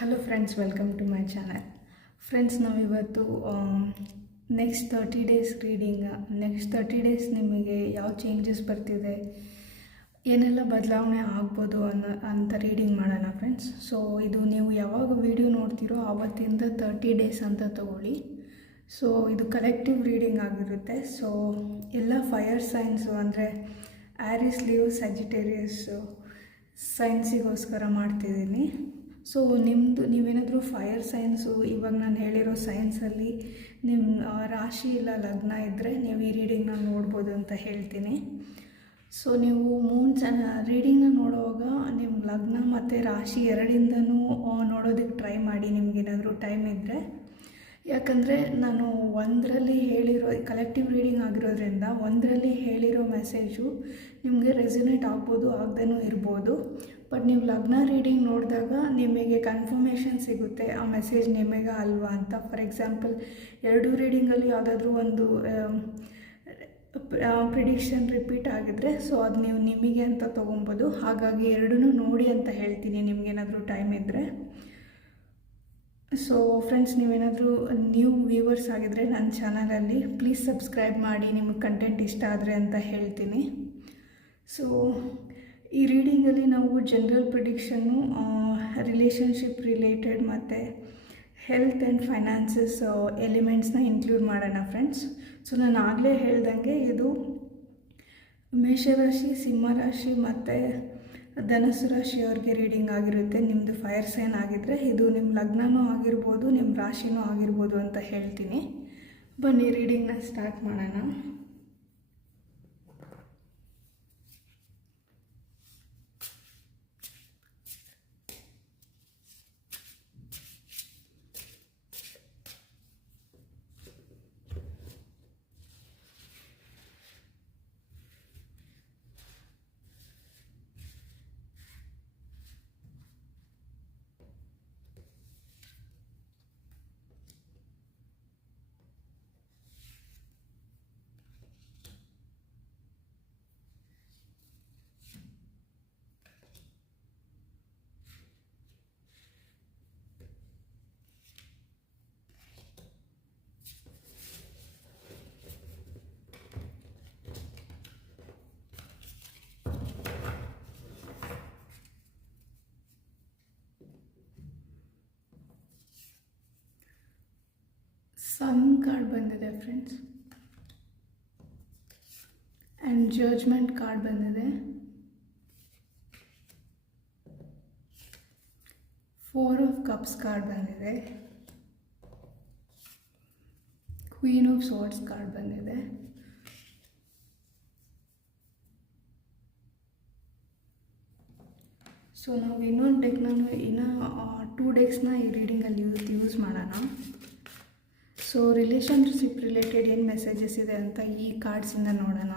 Hello friends, welcome to my channel. Friends, ನಾವಿವತ್ತು next 30 days reading, next 30 days ನಿಮಗೆ ಯಾವ changes ಬರ್ತಿದೆ, ಏನೆಲ್ಲ ಬದಲಾವಣೆ ಆಗ್ಬೋದು ಅಂತ ರೀಡಿಂಗ್ ಮಾಡೋಣ ಫ್ರೆಂಡ್ಸ್. ಸೊ ಇದು ನೀವು ಯಾವಾಗ ವಿಡಿಯೋ ನೋಡ್ತೀರೋ ಆವತ್ತಿಂದ 30 ಡೇಸ್ ಅಂತ ತಗೊಳ್ಳಿ. ಸೊ ಇದು ಕಲೆಕ್ಟಿವ್ ರೀಡಿಂಗ್ ಆಗಿರುತ್ತೆ. ಸೊ ಎಲ್ಲ ಫೈರ್ ಸೈನ್ಸು ಅಂದರೆ ಆರಿಸ್, ಲಿಯೋ, ಸ್ಯಾಜಿಟೇರಿಯಸ್ಸು ಸೈನ್ಸಿಗೋಸ್ಕರ ಮಾಡ್ತಿದ್ದೀನಿ. ಸೊ ನೀವೇನಾದರೂ ಫೈರ್ ಸೈನ್ಸು, ಇವಾಗ ನಾನು ಹೇಳಿರೋ ಸೈನ್ಸಲ್ಲಿ ನಿಮ್ಮ ರಾಶಿ ಇಲ್ಲ ಲಗ್ನ ಇದ್ದರೆ ನೀವು ಈ ರೀಡಿಂಗ್ನ ನೋಡ್ಬೋದು ಅಂತ ಹೇಳ್ತೀನಿ. ಸೊ ನೀವು ರೀಡಿಂಗ್ನ ನೋಡುವಾಗ ನಿಮ್ಮ ಲಗ್ನ ಮತ್ತು ರಾಶಿ ಎರಡಿಂದನೂ ನೋಡೋದಕ್ಕೆ ಟ್ರೈ ಮಾಡಿ, ನಿಮಗೇನಾದರೂ ಟೈಮ್ ಇದ್ದರೆ. ಯಾಕಂದರೆ ನಾನು ಒಂದರಲ್ಲಿ ಹೇಳಿರೋ ಕಲೆಕ್ಟಿವ್ ರೀಡಿಂಗ್ ಆಗಿರೋದ್ರಿಂದ ಒಂದರಲ್ಲಿ ಹೇಳಿರೋ ಮೆಸೇಜು ನಿಮಗೆ ರೆಸೊನೇಟ್ ಆಗ್ಬೋದು, ಆಗದೇನೂ ಇರ್ಬೋದು. ಬಟ್ ನೀವು ಲಗ್ನ ರೀಡಿಂಗ್ ನೋಡಿದಾಗ ನಿಮಗೆ ಕನ್ಫರ್ಮೇಷನ್ ಸಿಗುತ್ತೆ ಆ ಮೆಸೇಜ್ ನಿಮಗೆ ಅಲ್ವಾ ಅಂತ. ಫಾರ್ ಎಕ್ಸಾಂಪಲ್, ಎರಡೂ ರೀಡಿಂಗಲ್ಲಿ ಯಾವುದಾದ್ರೂ ಒಂದು ಪ್ರಿಡಿಕ್ಷನ್ ರಿಪೀಟ್ ಆಗಿದ್ರೆ ಸೊ ಅದು ನೀವು ನಿಮಗೆ ಅಂತ ತೊಗೊಬೋದು. ಹಾಗಾಗಿ ಎರಡೂ ನೋಡಿ ಅಂತ ಹೇಳ್ತೀನಿ ನಿಮಗೇನಾದರೂ ಟೈಮ್ ಇದ್ದರೆ. ಸೊ ಫ್ರೆಂಡ್ಸ್, ನೀವೇನಾದರೂ ನ್ಯೂ ವ್ಯೂವರ್ಸ್ ಆಗಿದ್ದರೆ ನನ್ನ ಚಾನಲಲ್ಲಿ ಪ್ಲೀಸ್ ಸಬ್ಸ್ಕ್ರೈಬ್ ಮಾಡಿ, ನಿಮಗೆ ಕಂಟೆಂಟ್ ಇಷ್ಟ ಆದರೆ ಅಂತ ಹೇಳ್ತೀನಿ. ಸೊ ಈ ರೀಡಿಂಗಲ್ಲಿ ನಾವು ಜನರಲ್ ಪ್ರಿಡಿಕ್ಷನ್ನು, ರಿಲೇಷನ್ಶಿಪ್ ರಿಲೇಟೆಡ್ ಮತ್ತು ಹೆಲ್ತ್ ಆ್ಯಂಡ್ ಫೈನಾನ್ಸಸ್ ಎಲಿಮೆಂಟ್ಸ್ನ ಇನ್ಕ್ಲೂಡ್ ಮಾಡೋಣ ಫ್ರೆಂಡ್ಸ್. ಸೊ ನಾನು ಆಗಲೇ ಹೇಳ್ದಂಗೆ ಇದು ಮೇಷರಾಶಿ, ಸಿಂಹರಾಶಿ ಮತ್ತು ಧನಸ್ಸು ರಾಶಿಯವ್ರಿಗೆ ರೀಡಿಂಗ್ ಆಗಿರುತ್ತೆ. ನಿಮ್ಮದು ಫೈರ್ ಸೈನ್ ಆಗಿದ್ದರೆ ಇದು ನಿಮ್ಮ ಲಗ್ನನೂ ಆಗಿರ್ಬೋದು, ನಿಮ್ಮ ರಾಶಿನೂ ಆಗಿರ್ಬೋದು ಅಂತ ಹೇಳ್ತೀನಿ. ಬನ್ನಿ ರೀಡಿಂಗ್ನ ಸ್ಟಾರ್ಟ್ ಮಾಡೋಣ. ಸನ್ ಕಾರ್ಡ್ ಬಂದಿದೆ ಫ್ರೆಂಡ್ಸ್, ಆ್ಯಂಡ್ ಜಡ್ಜ್ಮೆಂಟ್ ಕಾರ್ಡ್ ಬಂದಿದೆ. 4 ಆಫ್ ಕಪ್ಸ್ ಕಾರ್ಡ್ ಬಂದಿದೆ. ಕ್ವೀನ್ ಆಫ್ ಸೋರ್ಡ್ಸ್ ಕಾರ್ಡ್ ಬಂದಿದೆ. ಸೊ ನಾವು ಇನ್ನೊಂದು ಡೆಕ್ನ, ಇನ್ನೂ 2 ಡೆಕ್ಸ್ನ ಈ ರೀಡಿಂಗಲ್ಲಿ ಯೂಸ್ ಮಾಡೋಣ. ಸೊ ರಿಲೇಷನ್ಶಿಪ್ ರಿಲೇಟೆಡ್ ಏನು ಮೆಸೇಜಸ್ ಇದೆ ಅಂತ ಈ ಕಾರ್ಡ್ಸಿಂದ ನೋಡೋಣ.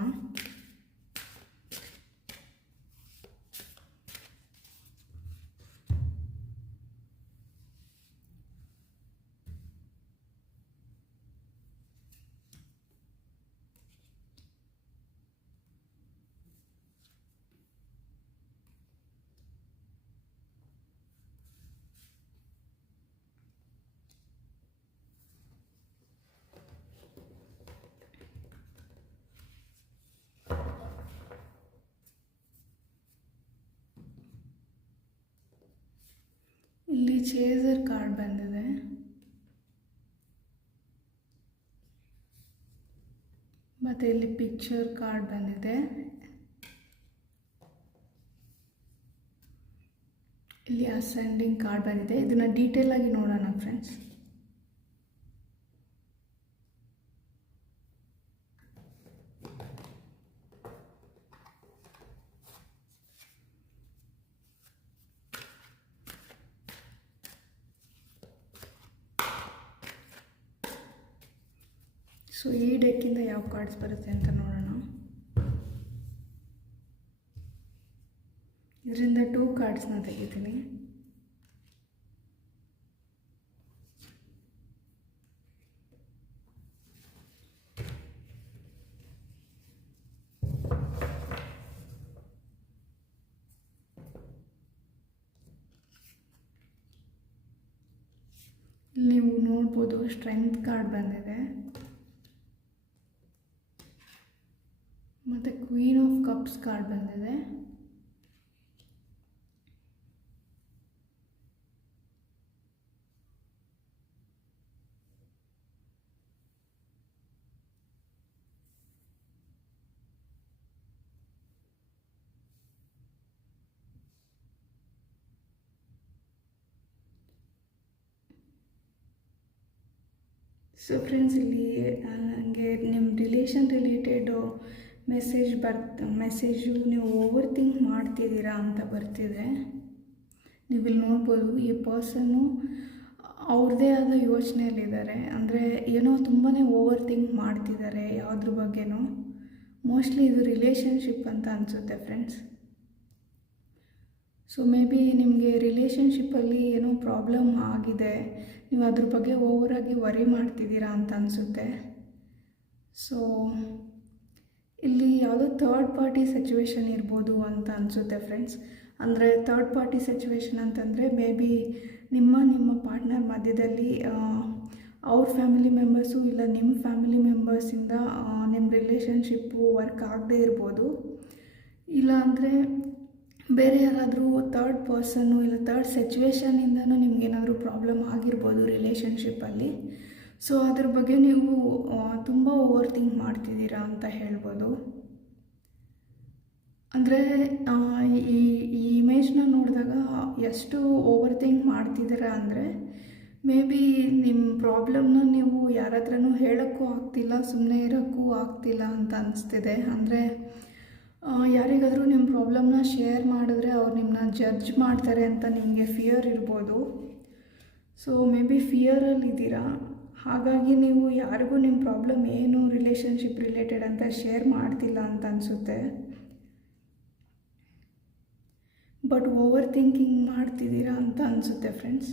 ಇಲ್ಲಿ ಚೇಸರ್ ಕಾರ್ಡ್ ಬಂದಿದೆ. ಮತ್ತು ಇಲ್ಲಿ ಪಿಕ್ಚರ್ ಕಾರ್ಡ್ ಬಂದಿದೆ. ಇಲ್ಲಿ ಅಸೆಂಡಿಂಗ್ ಕಾರ್ಡ್ ಬಂದಿದೆ. ಇದನ್ನು ಡೀಟೇಲ್ ಆಗಿ ನೋಡೋಣ ಫ್ರೆಂಡ್ಸ್. ಸೊ ಈ ಡೆಕ್ಕಿಂದ ಯಾವ ಕಾರ್ಡ್ಸ್ ಬರುತ್ತೆ ಅಂತ ನೋಡೋಣ. ಇದರಿಂದ 2 ಕಾರ್ಡ್ಸ್ನ ತೆಗಿತೀನಿ. ನೀವು ನೋಡ್ಬೋದು ಸ್ಟ್ರೆಂತ್ ಕಾರ್ಡ್ ಬಂದಿದೆ ಮತ್ತು ಕ್ವೀನ್ ಆಫ್ ಕಪ್ಸ್ ಕಾರ್ಡ್ ಬಂದಿದೆ. ಸೊ ಫ್ರೆಂಡ್ಸ್, ಇಲ್ಲಿ ನನಗೆ ನಿಮ್ಮ ರಿಲೇಷನ್ ರಿಲೇಟೆಡು ಮೆಸೇಜು ನೀವು ಓವರ್ ಥಿಂಕ್ ಮಾಡ್ತಿದ್ದೀರಾ ಅಂತ ಬರ್ತಿದೆ. ನೀವು ಇಲ್ಲಿ ನೋಡ್ಬೋದು, ಈ ಪರ್ಸನ್ನು ಅವ್ರದ್ದೇ ಆದ ಯೋಚನೆಯಲ್ಲಿದ್ದಾರೆ. ಅಂದರೆ ಏನೋ ತುಂಬಾ ಓವರ್ ಥಿಂಕ್ ಮಾಡ್ತಿದ್ದಾರೆ ಯಾವುದ್ರ ಬಗ್ಗೆನೋ. ಮೋಸ್ಟ್ಲಿ ಇದು ರಿಲೇಷನ್ಶಿಪ್ ಅಂತ ಅನಿಸುತ್ತೆ ಫ್ರೆಂಡ್ಸ್. ಸೊ ಮೇ ಬಿ ನಿಮಗೆ ರಿಲೇಷನ್ಶಿಪ್ಪಲ್ಲಿ ಏನೋ ಪ್ರಾಬ್ಲಮ್ ಆಗಿದೆ, ನೀವು ಅದ್ರ ಬಗ್ಗೆ ಓವರಾಗಿ ವರಿ ಮಾಡ್ತಿದ್ದೀರಾ ಅಂತ ಅನಿಸುತ್ತೆ. ಸೊ ಇಲ್ಲಿ ಯಾವುದೋ ಥರ್ಡ್ ಪಾರ್ಟಿ ಸಿಚುವೇಶನ್ ಇರ್ಬೋದು ಅಂತ ಅನಿಸುತ್ತೆ ಫ್ರೆಂಡ್ಸ್. ಅಂದರೆ ಥರ್ಡ್ ಪಾರ್ಟಿ ಸಿಚುವೇಶನ್ ಅಂತಂದರೆ ಮೇ ಬಿ ನಿಮ್ಮ ಪಾರ್ಟ್ನರ್ ಮಧ್ಯದಲ್ಲಿ ಅವ್ರ ಫ್ಯಾಮಿಲಿ ಮೆಂಬರ್ಸು ಇಲ್ಲ ನಿಮ್ಮ ಫ್ಯಾಮಿಲಿ ಮೆಂಬರ್ಸಿಂದ ನಿಮ್ಮ ರಿಲೇಷನ್ಶಿಪ್ಪು ವರ್ಕ್ ಆಗದೇ ಇರ್ಬೋದು. ಇಲ್ಲ ಅಂದರೆ ಬೇರೆ ಯಾರಾದರೂ ಥರ್ಡ್ ಪರ್ಸನ್ನು ಇಲ್ಲ ಥರ್ಡ್ ಸಿಚುವೇಶನಿಂದನೂ ನಿಮಗೇನಾದರೂ ಪ್ರಾಬ್ಲಮ್ ಆಗಿರ್ಬೋದು ರಿಲೇಷನ್ಶಿಪ್ಪಲ್ಲಿ. ಸೊ ಅದ್ರ ಬಗ್ಗೆ ನೀವು ತುಂಬ ಓವರ್ ಥಿಂಕ್ ಮಾಡ್ತಿದ್ದೀರಾ ಅಂತ ಹೇಳ್ಬೋದು. ಅಂದರೆ ಈ ಇಮೇಜ್ನ ನೋಡಿದಾಗ ಎಷ್ಟು ಓವರ್ ಥಿಂಕ್ ಮಾಡ್ತಿದ್ದೀರಾ ಅಂದರೆ ಮೇ ಬಿ ನಿಮ್ಮ ಪ್ರಾಬ್ಲಮ್ನ ನೀವು ಯಾರ ಹತ್ರನೂ ಹೇಳೋಕ್ಕೂ ಆಗ್ತಿಲ್ಲ, ಸುಮ್ಮನೆ ಇರೋಕ್ಕೂ ಆಗ್ತಿಲ್ಲ ಅಂತ ಅನಿಸ್ತಿದೆ. ಅಂದರೆ ಯಾರಿಗಾದರೂ ನಿಮ್ಮ ಪ್ರಾಬ್ಲಮ್ನ ಶೇರ್ ಮಾಡಿದ್ರೆ ಅವ್ರು ನಿಮ್ಮನ್ನ ಜಡ್ಜ್ ಮಾಡ್ತಾರೆ ಅಂತ ನಿಮಗೆ ಫಿಯರ್ ಇರ್ಬೋದು. ಸೊ ಮೇ ಬಿ ಫಿಯರಲ್ಲಿದ್ದೀರಾ, ಹಾಗಾಗಿ ನೀವು ಯಾರಿಗೂ ನಿಮ್ಮ ಪ್ರಾಬ್ಲಮ್ ಏನು ರಿಲೇಷನ್ಶಿಪ್ ರಿಲೇಟೆಡ್ ಅಂತ ಶೇರ್ ಮಾಡ್ತಿಲ್ಲ ಅಂತ ಅನಿಸುತ್ತೆ. ಬಟ್ ಓವರ್ ಥಿಂಕಿಂಗ್ ಮಾಡ್ತಿದ್ದೀರಾ ಅಂತ ಅನಿಸುತ್ತೆ ಫ್ರೆಂಡ್ಸ್.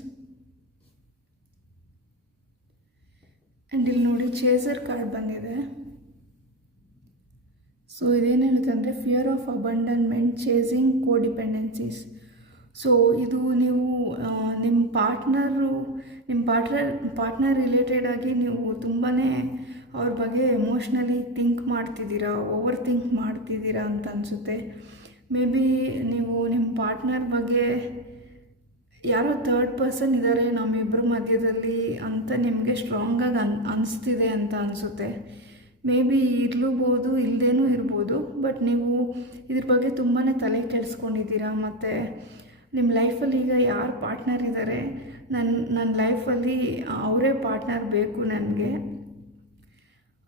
ಆ್ಯಂಡ್ ಇಲ್ಲಿ ನೋಡಿ ಚೇಸರ್ ಕಾರ್ಡ್ ಬಂದಿದೆ. ಸೊ ಇದೇನು ಹೇಳುತ್ತೆ ಅಂದರೆ ಫಿಯರ್ ಆಫ್ ಅಬಂಡನ್ಮೆಂಟ್, ಚೇಸಿಂಗ್, ಕೋಡಿಪೆಂಡೆನ್ಸೀಸ್. ಸೊ ಇದು ನೀವು ನಿಮ್ಮ ಪಾರ್ಟ್ನರ್ ರಿಲೇಟೆಡಾಗಿ ನೀವು ತುಂಬಾ ಅವ್ರ ಬಗ್ಗೆ ಎಮೋಷ್ನಲಿ ಥಿಂಕ್ ಮಾಡ್ತಿದ್ದೀರಾ, ಓವರ್ ಥಿಂಕ್ ಮಾಡ್ತಿದ್ದೀರಾ ಅಂತ ಅನಿಸುತ್ತೆ. ಮೇ ಬಿ ನೀವು ನಿಮ್ಮ ಪಾರ್ಟ್ನರ್ ಬಗ್ಗೆ ಯಾರೋ ಥರ್ಡ್ ಪರ್ಸನ್ ಇದ್ದಾರೆ ನಮ್ಮಿಬ್ಬರ ಮಧ್ಯದಲ್ಲಿ ಅಂತ ನಿಮಗೆ ಸ್ಟ್ರಾಂಗಾಗಿ ಅನಿಸ್ತಿದೆ ಅಂತ ಅನಿಸುತ್ತೆ. ಮೇ ಬಿ ಇರ್ಲೂಬೋದು, ಇಲ್ಲದೇನೂ ಇರ್ಬೋದು. ಬಟ್ ನೀವು ಇದ್ರ ಬಗ್ಗೆ ತುಂಬಾ ತಲೆ ಕೆಡಿಸ್ಕೊಂಡಿದ್ದೀರಾ. ಮತ್ತು ನಿಮ್ಮ ಲೈಫಲ್ಲಿ ಈಗ ಯಾರು ಪಾರ್ಟ್ನರ್ ಇದ್ದಾರೆ, ನನ್ನ ಲೈಫಲ್ಲಿ ಅವರೇ ಪಾರ್ಟ್ನರ್ ಬೇಕು ನನಗೆ.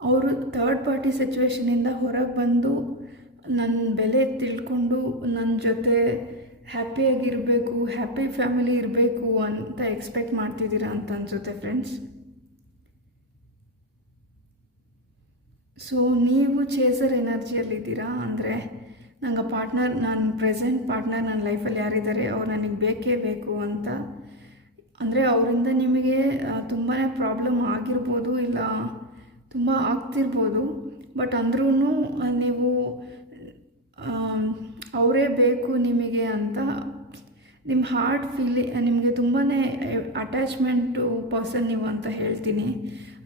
ಅವರು ಥರ್ಡ್ ಪಾರ್ಟಿ ಸಿಚುವೇಷನಿಂದ ಹೊರಗೆ ಬಂದು ನನ್ನ ಬೆಲೆ ತಿಳ್ಕೊಂಡು ನನ್ನ ಜೊತೆ ಹ್ಯಾಪಿಯಾಗಿರಬೇಕು, ಹ್ಯಾಪಿ ಫ್ಯಾಮಿಲಿ ಇರಬೇಕು ಅಂತ ಎಕ್ಸ್ಪೆಕ್ಟ್ ಮಾಡ್ತಿದ್ದೀರಾ ಅಂತ ಅನಿಸುತ್ತೆ ಫ್ರೆಂಡ್ಸ್. ಸೊ ನೀವು ಚೇಸರ್ ಎನರ್ಜಿಯಲ್ಲಿದ್ದೀರಾ. ಅಂದರೆ ನಂಗೆ ಪಾರ್ಟ್ನರ್, ನನ್ನ ಪ್ರೆಸೆಂಟ್ ಪಾರ್ಟ್ನರ್ ನನ್ನ ಲೈಫಲ್ಲಿ ಯಾರಿದ್ದಾರೆ ಅವ್ರು ನನಗೆ ಬೇಕೇ ಬೇಕು ಅಂತ. ಅಂದರೆ ಅವರಿಂದ ನಿಮಗೆ ತುಂಬಾ ಪ್ರಾಬ್ಲಮ್ ಆಗಿರ್ಬೋದು, ಇಲ್ಲ ತುಂಬ ಆಗ್ತಿರ್ಬೋದು. ಬಟ್ ಅಂದ್ರೂ ನೀವು ಅವರೇ ಬೇಕು ನಿಮಗೆ ಅಂತ ನಿಮ್ಮ ಹಾರ್ಟ್ ನಿಮಗೆ ತುಂಬಾ ಅಟ್ಯಾಚ್ಮೆಂಟು ಪರ್ಸನ್ ನೀವು ಅಂತ ಹೇಳ್ತೀನಿ.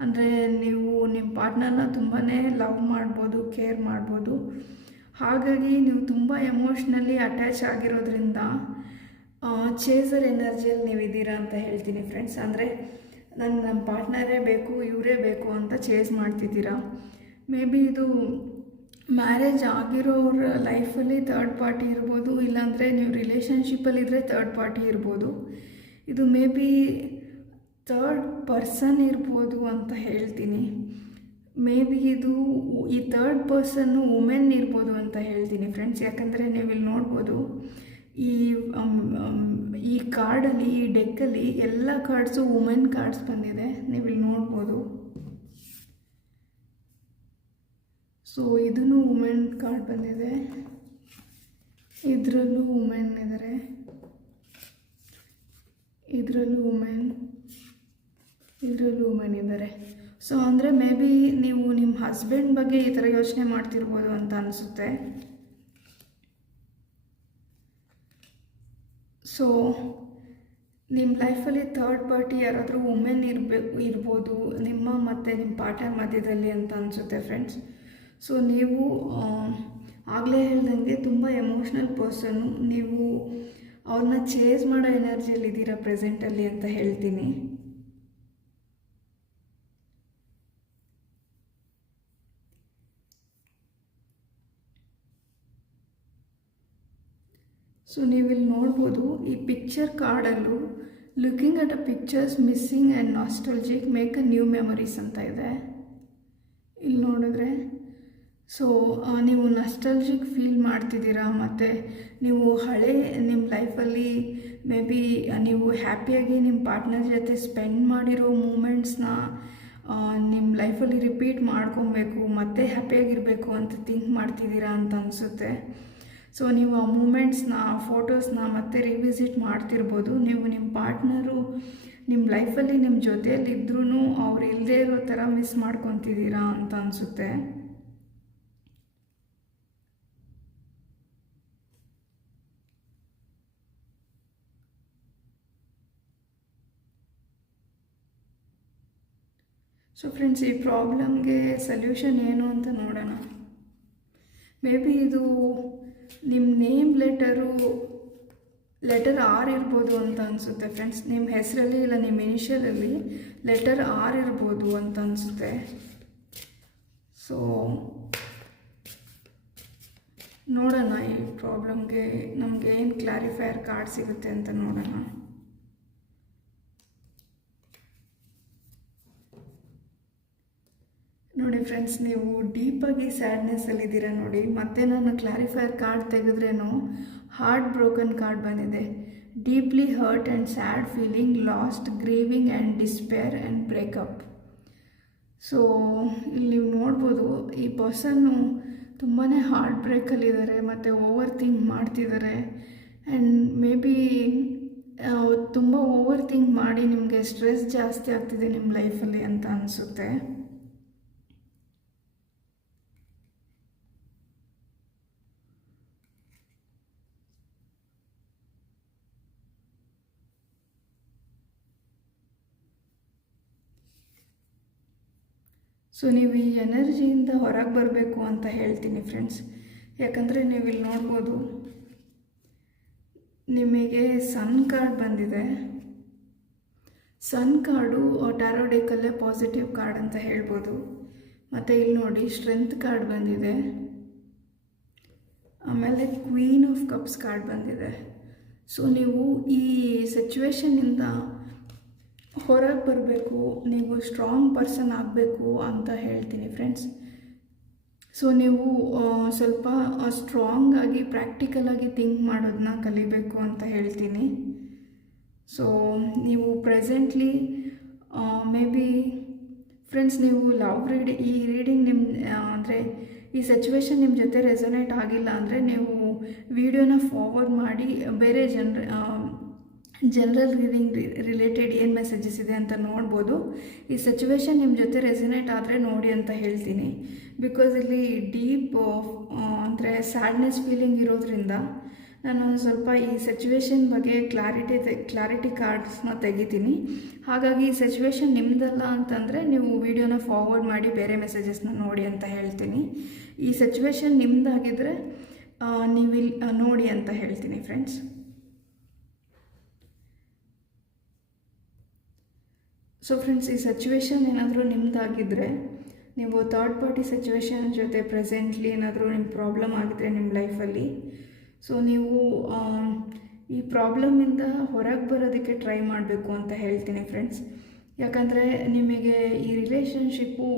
ಅಂದರೆ ನೀವು ನಿಮ್ಮ ಪಾರ್ಟ್ನರ್ನ ತುಂಬಾ ಲವ್ ಮಾಡ್ಬೋದು, ಕೇರ್ ಮಾಡ್ಬೋದು. ಹಾಗಾಗಿ ನೀವು ತುಂಬ ಎಮೋಷ್ನಲಿ ಅಟ್ಯಾಚ್ ಆಗಿರೋದ್ರಿಂದ ಚೇಸರ್ ಎನರ್ಜಿಯಲ್ಲಿ ನೀವಿದ್ದೀರಾ ಅಂತ ಹೇಳ್ತೀನಿ ಫ್ರೆಂಡ್ಸ್. ಅಂದರೆ ನಮ್ಮ ಪಾರ್ಟ್ನರೇ ಬೇಕು, ಇವರೇ ಬೇಕು ಅಂತ ಚೇಸ್ ಮಾಡ್ತಿದ್ದೀರಾ. ಮೇ ಬಿ ಇದು ಮ್ಯಾರೇಜ್ ಆಗಿರೋರ ಲೈಫಲ್ಲಿ ಥರ್ಡ್ ಪಾರ್ಟಿ ಇರ್ಬೋದು, ಇಲ್ಲಾಂದರೆ ನೀವು ರಿಲೇಷನ್ಶಿಪ್ಪಲ್ಲಿದ್ದರೆ ಥರ್ಡ್ ಪಾರ್ಟಿ ಇರ್ಬೋದು. ಇದು ಮೇ ಬಿ ಥರ್ಡ್ ಪರ್ಸನ್ ಇರ್ಬೋದು ಅಂತ ಹೇಳ್ತೀನಿ. ಮೇ ಬಿ ಈ ಥರ್ಡ್ ಪರ್ಸನ್ನು ವುಮೆನ್ ಇರ್ಬೋದು ಅಂತ ಹೇಳ್ತೀನಿ ಫ್ರೆಂಡ್ಸ್. ಯಾಕಂದರೆ ನೀವು ಇಲ್ಲಿ ನೋಡ್ಬೋದು, ಈ ಕಾರ್ಡಲ್ಲಿ, ಈ ಡೆಕ್ಕಲ್ಲಿ ಎಲ್ಲ ಕಾರ್ಡ್ಸು ವುಮೆನ್ ಕಾರ್ಡ್ಸ್ ಬಂದಿದೆ, ನೀವಿಲ್ಲಿ ನೋಡ್ಬೋದು. ಸೊ ಇದೂ ವುಮೆನ್ ಕಾರ್ಡ್ ಬಂದಿದೆ, ಇದರಲ್ಲೂ ವುಮೆನ್ ಇದ್ದಾರೆ, ಇದರಲ್ಲೂ ವುಮೆನ್ ಇದ್ದಾರೆ. ಸೊ ಅಂದರೆ ಮೇ ಬಿ ನೀವು ನಿಮ್ಮ ಹಸ್ಬೆಂಡ್ ಬಗ್ಗೆ ಈ ಥರ ಯೋಚನೆ ಮಾಡ್ತಿರ್ಬೋದು ಅಂತ ಅನಿಸುತ್ತೆ. ಸೊ ನಿಮ್ಮ ಲೈಫಲ್ಲಿ ಥರ್ಡ್ ಪಾರ್ಟಿ ಯಾರಾದರೂ ವುಮೆನ್ ಇರ್ಬೋದು ನಿಮ್ಮ ಮತ್ತು ನಿಮ್ಮ ಪಾರ್ಟ್ನರ್ ಮಧ್ಯದಲ್ಲಿ ಅಂತ ಅನಿಸುತ್ತೆ ಫ್ರೆಂಡ್ಸ್. ಸೊ ನೀವು ಆಗಲೇ ಹೇಳ್ದಂಗೆ ತುಂಬ ಎಮೋಷ್ನಲ್ ಪರ್ಸನ್ನು, ನೀವು ಅವ್ರನ್ನ ಚೇಸ್ ಮಾಡೋ ಎನರ್ಜಿಯಲ್ಲಿದ್ದೀರಾ ಪ್ರೆಸೆಂಟಲ್ಲಿ ಅಂತ ಹೇಳ್ತೀನಿ. ಸೊ ನೀವಿಲ್ಲಿ ನೋಡ್ಬೋದು ಈ ಪಿಕ್ಚರ್ ಕಾರ್ಡಲ್ಲೂ looking at a pictures missing and nostalgic make a new memories ಅಂತ ಇದೆ. ಇಲ್ಲಿ ನೋಡಿದ್ರೆ ಸೊ ನೀವು ನಾಸ್ಟಲ್ಜಿಕ್ ಫೀಲ್ ಮಾಡ್ತಿದ್ದೀರಾ, ಮತ್ತು ನೀವು ಹಳೆ ನಿಮ್ಮ ಲೈಫಲ್ಲಿ ಮೇ ಬಿ ನೀವು ಹ್ಯಾಪಿಯಾಗಿ ನಿಮ್ಮ ಪಾರ್ಟ್ನರ್ ಜೊತೆ ಸ್ಪೆಂಡ್ ಮಾಡಿರೋ ಮೂಮೆಂಟ್ಸ್ನ ನಿಮ್ಮ ಲೈಫಲ್ಲಿ ರಿಪೀಟ್ ಮಾಡ್ಕೊಬೇಕು, ಮತ್ತೆ ಹ್ಯಾಪಿಯಾಗಿರಬೇಕು ಅಂತ ಥಿಂಕ್ ಮಾಡ್ತಿದ್ದೀರಾ ಅಂತ ಅನಿಸುತ್ತೆ. ಸೊ ನೀವು ಆ ಮೂಮೆಂಟ್ಸ್ನ, ಆ ಫೋಟೋಸ್ನ ಮತ್ತೆ ರಿವಿಸಿಟ್ ಮಾಡ್ತಿರ್ಬೋದು. ನೀವು ನಿಮ್ಮ ಪಾರ್ಟ್ನರು ನಿಮ್ಮ ಲೈಫಲ್ಲಿ ನಿಮ್ಮ ಜೊತೆಯಲ್ಲಿದ್ರೂ ಅವ್ರು ಇಲ್ಲದೇ ಇರೋ ಥರ ಮಿಸ್ ಮಾಡ್ಕೊತಿದ್ದೀರಾ ಅಂತ ಅನಿಸುತ್ತೆ. ಸೊ ಫ್ರೆಂಡ್ಸ್, ಈ ಪ್ರಾಬ್ಲಮ್ಗೆ ಸೊಲ್ಯೂಷನ್ ಏನು ಅಂತ ನೋಡೋಣ. ಮೇ ಬಿ ಇದು ನಿಮ್ಮ ನೇಮ್ ಲೆಟರ್ ಆರ್ ಇರ್ಬೋದು ಅಂತ ಅನಿಸುತ್ತೆ ಫ್ರೆಂಡ್ಸ್. ನಿಮ್ಮ ಹೆಸರಲ್ಲಿ ಇಲ್ಲ ನಿಮ್ಮ ಇನಿಷಿಯಲಲ್ಲಿ ಲೆಟರ್ ಆರ್ ಇರ್ಬೋದು ಅಂತ ಅನಿಸುತ್ತೆ. ಸೊ ನೋಡೋಣ ಈ ಪ್ರಾಬ್ಲಮ್ಗೆ ನಮಗೆ ಏನು ಕ್ಲಾರಿಫೈಯರ್ ಕಾರ್ಡ್ ಸಿಗುತ್ತೆ ಅಂತ ನೋಡೋಣ. ನೋಡಿ ಫ್ರೆಂಡ್ಸ್, ನೀವು ಡೀಪಾಗಿ ಸ್ಯಾಡ್ನೆಸ್ಸಲ್ಲಿದ್ದೀರಾ ನೋಡಿ. ಮತ್ತೆ ನಾನು ಕ್ಲಾರಿಫೈಯರ್ ಕಾರ್ಡ್ ತೆಗೆದ್ರೇನು ಹಾರ್ಟ್ ಬ್ರೋಕನ್ ಕಾರ್ಡ್ ಬಂದಿದೆ. Deeply hurt and sad feeling, lost, grieving and despair and breakup. So ಇಲ್ಲಿ ನೀವು ನೋಡ್ಬೋದು ಈ ಪರ್ಸನ್ನು ತುಂಬಾ ಹಾರ್ಟ್ ಬ್ರೇಕಲ್ಲಿದ್ದಾರೆ ಮತ್ತು ಓವರ್ ಥಿಂಕ್ ಮಾಡ್ತಿದ್ದಾರೆ. ಆ್ಯಂಡ್ ಮೇ ಬಿ ತುಂಬ ಓವರ್ ಥಿಂಕ್ ಮಾಡಿ ನಿಮಗೆ ಸ್ಟ್ರೆಸ್ ಜಾಸ್ತಿ ಆಗ್ತಿದೆ ನಿಮ್ಮ ಲೈಫಲ್ಲಿ ಅಂತ ಅನಿಸುತ್ತೆ. ಸೊ ನೀವು ಈ ಎನರ್ಜಿಯಿಂದ ಹೊರಗೆ ಬರಬೇಕು ಅಂತ ಹೇಳ್ತೀನಿ ಫ್ರೆಂಡ್ಸ್. ಯಾಕಂದರೆ ನೀವು ಇಲ್ಲಿ ನೋಡ್ಬೋದು ನಿಮಗೆ ಸನ್ ಕಾರ್ಡ್ ಬಂದಿದೆ. ಸನ್ ಕಾರ್ಡು ಟ್ಯಾರೋ ಡೆಕ್ಕಲ್ಲೇ ಪಾಸಿಟಿವ್ ಕಾರ್ಡ್ ಅಂತ ಹೇಳ್ಬೋದು. ಮತ್ತು ಇಲ್ಲಿ ನೋಡಿ ಸ್ಟ್ರೆಂತ್ ಕಾರ್ಡ್ ಬಂದಿದೆ. ಆಮೇಲೆ ಕ್ವೀನ್ ಆಫ್ ಕಪ್ಸ್ ಕಾರ್ಡ್ ಬಂದಿದೆ. ಸೊ ನೀವು ಈ ಸಿಚುವೇಶನ್ನಿಂದ ಹೊರಗೆ ಬರಬೇಕು, ನೀವು ಸ್ಟ್ರಾಂಗ್ ಪರ್ಸನ್ ಆಗಬೇಕು ಅಂತ ಹೇಳ್ತೀನಿ ಫ್ರೆಂಡ್ಸ್. ಸೊ ನೀವು ಸ್ವಲ್ಪ ಸ್ಟ್ರಾಂಗಾಗಿ ಪ್ರಾಕ್ಟಿಕಲಾಗಿ ಥಿಂಕ್ ಮಾಡೋದನ್ನ ಕಲಿಬೇಕು ಅಂತ ಹೇಳ್ತೀನಿ. ಸೊ ನೀವು ಪ್ರೆಸೆಂಟ್ಲಿ ಮೇ ಬಿ ಫ್ರೆಂಡ್ಸ್ ನೀವು ಈ ರೀಡಿಂಗ್ ನಿಮ್ಮ ಅಂದರೆ ಈ ಸಿಚುವೇಶನ್ ನಿಮ್ಮ ಜೊತೆ ರೆಸೊನೇಟ್ ಆಗಿಲ್ಲ ಅಂದರೆ ನೀವು ವಿಡಿಯೋನ ಫಾರ್ವರ್ಡ್ ಮಾಡಿ ಬೇರೆ ಜನರಲ್ ರೀಡಿಂಗ್ ರಿಲೇಟೆಡ್ ಏನು ಮೆಸೇಜಸ್ ಇದೆ ಅಂತ ನೋಡ್ಬೋದು. ಈ ಸಿಚುವೇಶನ್ ನಿಮ್ಮ ಜೊತೆ ರೆಸೊನೇಟ್ ಆದರೆ ನೋಡಿ ಅಂತ ಹೇಳ್ತೀನಿ. ಬಿಕಾಸ್ ಇಲ್ಲಿ ಡೀಪ್ ಅಂದರೆ ಸ್ಯಾಡ್ನೆಸ್ ಫೀಲಿಂಗ್ ಇರೋದ್ರಿಂದ ನಾನು ಒಂದು ಸ್ವಲ್ಪ ಈ ಸಿಚುವೇಶನ್ ಬಗ್ಗೆ ಕ್ಲಾರಿಟಿ ಕಾರ್ಡ್ಸ್ನ ತೆಗಿತೀನಿ. ಹಾಗಾಗಿ ಈ ಸಿಚುವೇಶನ್ ನಿಮ್ಮದಲ್ಲ ಅಂತಂದರೆ ನೀವು ವಿಡಿಯೋನ ಫಾರ್ವರ್ಡ್ ಮಾಡಿ ಬೇರೆ ಮೆಸೇಜಸ್ನ ನೋಡಿ ಅಂತ ಹೇಳ್ತೀನಿ. ಈ ಸಿಚುವೇಶನ್ ನಿಮ್ಮದಾಗಿದ್ದರೆ ನೀವು ನೋಡಿ ಅಂತ ಹೇಳ್ತೀನಿ ಫ್ರೆಂಡ್ಸ್. ಸೊ ಫ್ರೆಂಡ್ಸ್, ಈ ಸಿಚುವೇಶನ್ ಏನಾದರೂ ನಿಮ್ಮದಾಗಿದ್ದರೆ ನೀವು ಥರ್ಡ್ ಪಾರ್ಟಿ ಸಿಚುವೇಶನ್ ಜೊತೆ ಪ್ರೆಸೆಂಟ್ಲಿ ಏನಾದರೂ ನಿಮ್ಮ ಪ್ರಾಬ್ಲಮ್ ಆಗಿದ್ರೆ ನಿಮ್ಮ ಲೈಫಲ್ಲಿ, ಸೊ ನೀವು ಈ ಪ್ರಾಬ್ಲಮಿಂದ ಹೊರಗೆ ಬರೋದಕ್ಕೆ ಟ್ರೈ ಮಾಡಬೇಕು ಅಂತ ಹೇಳ್ತೀನಿ ಫ್ರೆಂಡ್ಸ್. ಯಾಕಂದರೆ ನಿಮಗೆ ಈ ರಿಲೇಷನ್ಶಿಪ್ಪು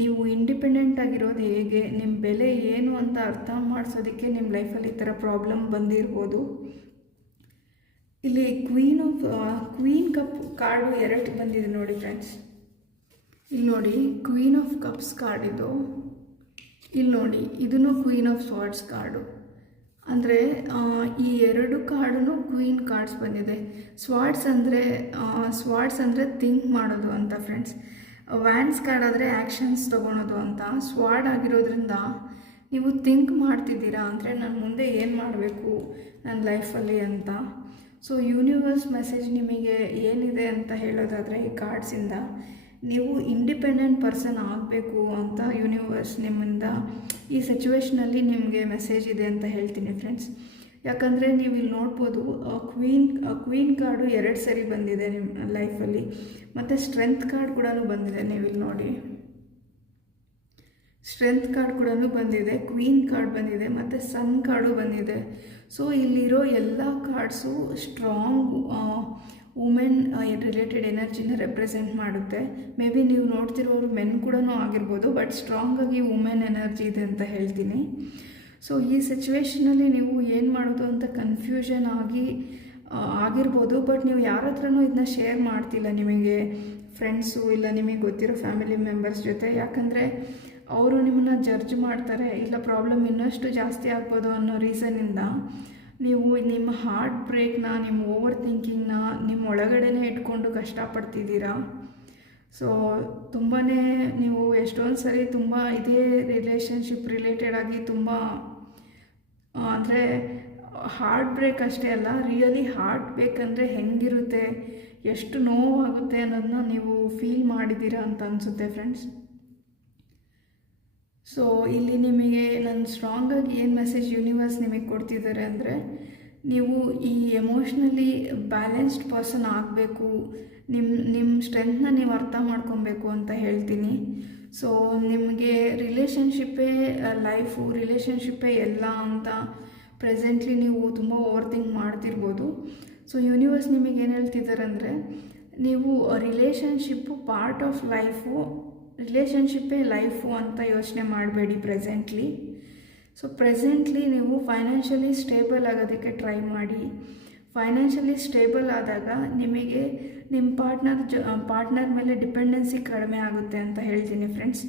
ನೀವು ಇಂಡಿಪೆಂಡೆಂಟ್ ಆಗಿರೋದು ಹೇಗೆ, ನಿಮ್ಮ ಬೆಲೆ ಏನು ಅಂತ ಅರ್ಥ ಮಾಡಿಸೋದಕ್ಕೆ ನಿಮ್ಮ ಲೈಫಲ್ಲಿ ಈ ಥರ ಪ್ರಾಬ್ಲಮ್ ಬಂದಿರ್ಬೋದು. ಇಲ್ಲಿ ಕ್ವೀನ್ ಕಪ್ ಕಾರ್ಡು 2 ಬಂದಿದೆ ನೋಡಿ ಫ್ರೆಂಡ್ಸ್. ಇಲ್ಲಿ ನೋಡಿ ಕ್ವೀನ್ ಆಫ್ ಕಪ್ಸ್ ಕಾರ್ಡ್ ಇದು. ಇಲ್ಲಿ ನೋಡಿ ಇದನ್ನು ಕ್ವೀನ್ ಆಫ್ ಸ್ವಾರ್ಡ್ಸ್ ಕಾರ್ಡು. ಅಂದರೆ ಈ 2 ಕಾರ್ಡೂ ಕ್ವೀನ್ ಕಾರ್ಡ್ಸ್ ಬಂದಿದೆ. ಸ್ವಾರ್ಡ್ಸ್ ಅಂದರೆ ಥಿಂಕ್ ಮಾಡೋದು ಅಂತ ಫ್ರೆಂಡ್ಸ್. ವ್ಯಾನ್ಸ್ ಕಾರ್ಡ್ ಆದರೆ ಆ್ಯಕ್ಷನ್ಸ್ ತೊಗೊಳೋದು ಅಂತ. ಸ್ವಾರ್ಡ್ ಆಗಿರೋದ್ರಿಂದ ನೀವು ಥಿಂಕ್ ಮಾಡ್ತಿದ್ದೀರಾ ಅಂದರೆ ನಾನು ಮುಂದೆ ಏನು ಮಾಡಬೇಕು ನನ್ನ ಲೈಫಲ್ಲಿ ಅಂತ. ಸೊ ಯೂನಿವರ್ಸ್ ಮೆಸೇಜ್ ನಿಮಗೆ ಏನಿದೆ ಅಂತ ಹೇಳೋದಾದರೆ ಈ ಕಾರ್ಡ್ಸಿಂದ ನೀವು ಇಂಡಿಪೆಂಡೆಂಟ್ ಪರ್ಸನ್ ಆಗಬೇಕು ಅಂತ ಯೂನಿವರ್ಸ್ ನಿಮ್ಮಿಂದ ಈ ಸಿಚುವೇಷನಲ್ಲಿ ನಿಮಗೆ ಮೆಸೇಜ್ ಇದೆ ಅಂತ ಹೇಳ್ತೀನಿ ಫ್ರೆಂಡ್ಸ್. ಯಾಕಂದರೆ ನೀವು ಇಲ್ಲಿ ನೋಡ್ಬೋದು ಕ್ವೀನ್ ಕಾರ್ಡು 2 ಸರಿ ಬಂದಿದೆ ನಿಮ್ಮ ಲೈಫಲ್ಲಿ, ಮತ್ತು ಸ್ಟ್ರೆಂತ್ ಕಾರ್ಡ್ ಕೂಡ ಬಂದಿದೆ. ನೀವು ಇಲ್ಲಿ ನೋಡಿ, ಸ್ಟ್ರೆಂತ್ ಕಾರ್ಡ್ ಕೂಡ ಬಂದಿದೆ, ಕ್ವೀನ್ ಕಾರ್ಡ್ ಬಂದಿದೆ, ಮತ್ತು ಸನ್ ಕಾರ್ಡು ಬಂದಿದೆ. ಸೊ ಇಲ್ಲಿರೋ ಎಲ್ಲ ಕಾರ್ಡ್ಸು ಸ್ಟ್ರಾಂಗ್ ವುಮೆನ್ ರಿಲೇಟೆಡ್ ಎನರ್ಜಿನ ರೆಪ್ರೆಸೆಂಟ್ ಮಾಡುತ್ತೆ. ಮೇ ಬಿ ನೀವು ನೋಡ್ತಿರೋರು ಮೆನ್ ಕೂಡ ಆಗಿರ್ಬೋದು, ಬಟ್ ಸ್ಟ್ರಾಂಗಾಗಿ ವುಮೆನ್ ಎನರ್ಜಿ ಇದೆ ಅಂತ ಹೇಳ್ತೀನಿ. ಸೊ ಈ ಸಿಚುವೇಷನಲ್ಲಿ ನೀವು ಏನು ಮಾಡೋದು ಅಂತ ಕನ್ಫ್ಯೂಷನ್ ಆಗಿರ್ಬೋದು, ಬಟ್ ನೀವು ಯಾರ ಹತ್ರನೂ ಇದನ್ನ ಶೇರ್ ಮಾಡ್ತಿಲ್ಲ, ನಿಮಗೆ ಫ್ರೆಂಡ್ಸು ಇಲ್ಲ ನಿಮಗೆ ಗೊತ್ತಿರೋ ಫ್ಯಾಮಿಲಿ ಮೆಂಬರ್ಸ್ ಜೊತೆ. ಯಾಕಂದರೆ ಅವರು ನಿಮ್ಮನ್ನು ಜಡ್ಜ್ ಮಾಡ್ತಾರೆ, ಇಲ್ಲ ಪ್ರಾಬ್ಲಮ್ ಇನ್ನಷ್ಟು ಜಾಸ್ತಿ ಆಗ್ಬೋದು ಅನ್ನೋ ರೀಸನ್ನಿಂದ ನೀವು ನಿಮ್ಮ ಹಾರ್ಟ್ ಬ್ರೇಕ್ನ, ನಿಮ್ಮ ಓವರ್ ಥಿಂಕಿಂಗ್ನ ನಿಮ್ಮ ಒಳಗಡೆನೇ ಇಟ್ಕೊಂಡು ಕಷ್ಟಪಡ್ತಿದ್ದೀರಾ. ಸೊ ತುಂಬಾ ನೀವು ಎಷ್ಟೊಂದು ಸರಿ ತುಂಬ ಇದೇ ರಿಲೇಷನ್ಶಿಪ್ ರಿಲೇಟೆಡ್ ಆಗಿ ತುಂಬ ಅಂದರೆ ಹಾರ್ಟ್ ಬ್ರೇಕ್ ಅಷ್ಟೇ ಅಲ್ಲ, ರಿಯಲಿ ಹಾರ್ಟ್ ಬೇಕಂದರೆ ಹೆಂಗಿರುತ್ತೆ, ಎಷ್ಟು ನೋವಾಗುತ್ತೆ ಅನ್ನೋದನ್ನ ನೀವು ಫೀಲ್ ಮಾಡಿದ್ದೀರಾ ಅಂತ ಅನಿಸುತ್ತೆ ಫ್ರೆಂಡ್ಸ್. ಸೊ ಇಲ್ಲಿ ನಿಮಗೆ ನಾನು ಸ್ಟ್ರಾಂಗಾಗಿ ಏನು ಮೆಸೇಜ್ ಯೂನಿವರ್ಸ್ ನಿಮಗೆ ಕೊಡ್ತಿದ್ದಾರೆ ಅಂದರೆ, ನೀವು ಈ ಎಮೋಷ್ನಲಿ ಬ್ಯಾಲೆನ್ಸ್ಡ್ ಪರ್ಸನ್ ಆಗಬೇಕು, ನಿಮ್ಮ ಸ್ಟ್ರೆಂತ್ನ ನೀವು ಅರ್ಥ ಮಾಡ್ಕೊಬೇಕು ಅಂತ ಹೇಳ್ತೀನಿ. ಸೊ ನಿಮಗೆ ರಿಲೇಷನ್ಶಿಪ್ಪೇ ಲೈಫು, ರಿಲೇಷನ್ಶಿಪ್ಪೇ ಎಲ್ಲ ಅಂತ ಪ್ರೆಸೆಂಟ್ಲಿ ನೀವು ತುಂಬ ಓವರ್ ಥಿಂಕ್ ಮಾಡ್ತಿರ್ಬೋದು. ಸೊ ಯೂನಿವರ್ಸ್ ನಿಮಗೆ ಏನು ಹೇಳ್ತಿದ್ದಾರೆ ಅಂದರೆ, ನೀವು ರಿಲೇಷನ್ಶಿಪ್ಪು ಪಾರ್ಟ್ ಆಫ್ ಲೈಫು, ರಿಲೇಷನ್ಶಿಪ್ಪೇ ಲೈಫು ಅಂತ ಯೋಚನೆ ಮಾಡಬೇಡಿ ಪ್ರೆಸೆಂಟ್ಲಿ. ಸೊ ಪ್ರೆಸೆಂಟ್ಲಿ ನೀವು ಫೈನಾನ್ಷಿಯಲಿ ಸ್ಟೇಬಲ್ ಆಗೋದಕ್ಕೆ ಟ್ರೈ ಮಾಡಿ. ಫೈನಾನ್ಷಿಯಲಿ ಸ್ಟೇಬಲ್ ಆದಾಗ ನಿಮಗೆ ನಿಮ್ಮ ಪಾರ್ಟ್ನರ್ ಮೇಲೆ ಡಿಪೆಂಡೆನ್ಸಿ ಕಡಿಮೆ ಆಗುತ್ತೆ ಅಂತ ಹೇಳ್ತೀನಿ ಫ್ರೆಂಡ್ಸ್.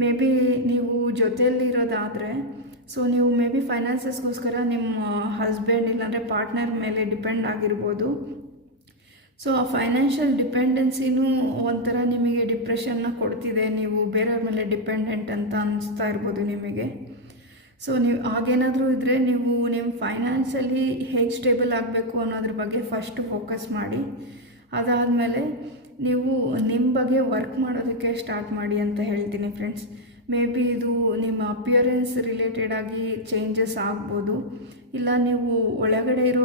ಮೇ ಬಿ ನೀವು ಜೊತೆಯಲ್ಲಿರೋದಾದರೆ, ಸೊ ನೀವು ಮೇ ಬಿ ಫೈನಾನ್ಸಸ್ಗೋಸ್ಕರ ನಿಮ್ಮ ಹಸ್ಬೆಂಡ್ ಇಲ್ಲಾಂದರೆ ಪಾರ್ಟ್ನರ್ ಮೇಲೆ ಡಿಪೆಂಡ್ ಆಗಿರ್ಬೋದು. ಸೊ ಆ ಫೈನಾನ್ಷಿಯಲ್ ಡಿಪೆಂಡೆನ್ಸಿನೂ ಒಂಥರ ನಿಮಗೆ ಡಿಪ್ರೆಷನ್ನ ಕೊಡ್ತಿದೆ, ನೀವು ಬೇರೆಯವ್ರ ಮೇಲೆ ಡಿಪೆಂಡೆಂಟ್ ಅಂತ ಅನಿಸ್ತಾ ಇರ್ಬೋದು ನಿಮಗೆ. ಸೊ ನೀವು ಹಾಗೇನಾದರೂ ಇದ್ದರೆ ನೀವು ನಿಮ್ಮ ಫೈನಾನ್ಷಿಯಲಿ ಹೇಗೆ ಸ್ಟೇಬಲ್ ಆಗಬೇಕು ಅನ್ನೋದ್ರ ಬಗ್ಗೆ ಫಸ್ಟ್ ಫೋಕಸ್ ಮಾಡಿ. ಅದಾದಮೇಲೆ ನೀವು ನಿಮ್ಮ ಬಗ್ಗೆ ವರ್ಕ್ ಮಾಡೋದಕ್ಕೆ ಸ್ಟಾರ್ಟ್ ಮಾಡಿ ಅಂತ ಹೇಳ್ತೀನಿ ಫ್ರೆಂಡ್ಸ್. ಮೇ ಬಿ ಇದು ನಿಮ್ಮ ಅಪಿಯರೆನ್ಸ್ ರಿಲೇಟೆಡ್ ಆಗಿ ಚೇಂಜಸ್ ಆಗ್ಬೋದು, ಇಲ್ಲ ನೀವು ಒಳಗಡೆ ಇರೋ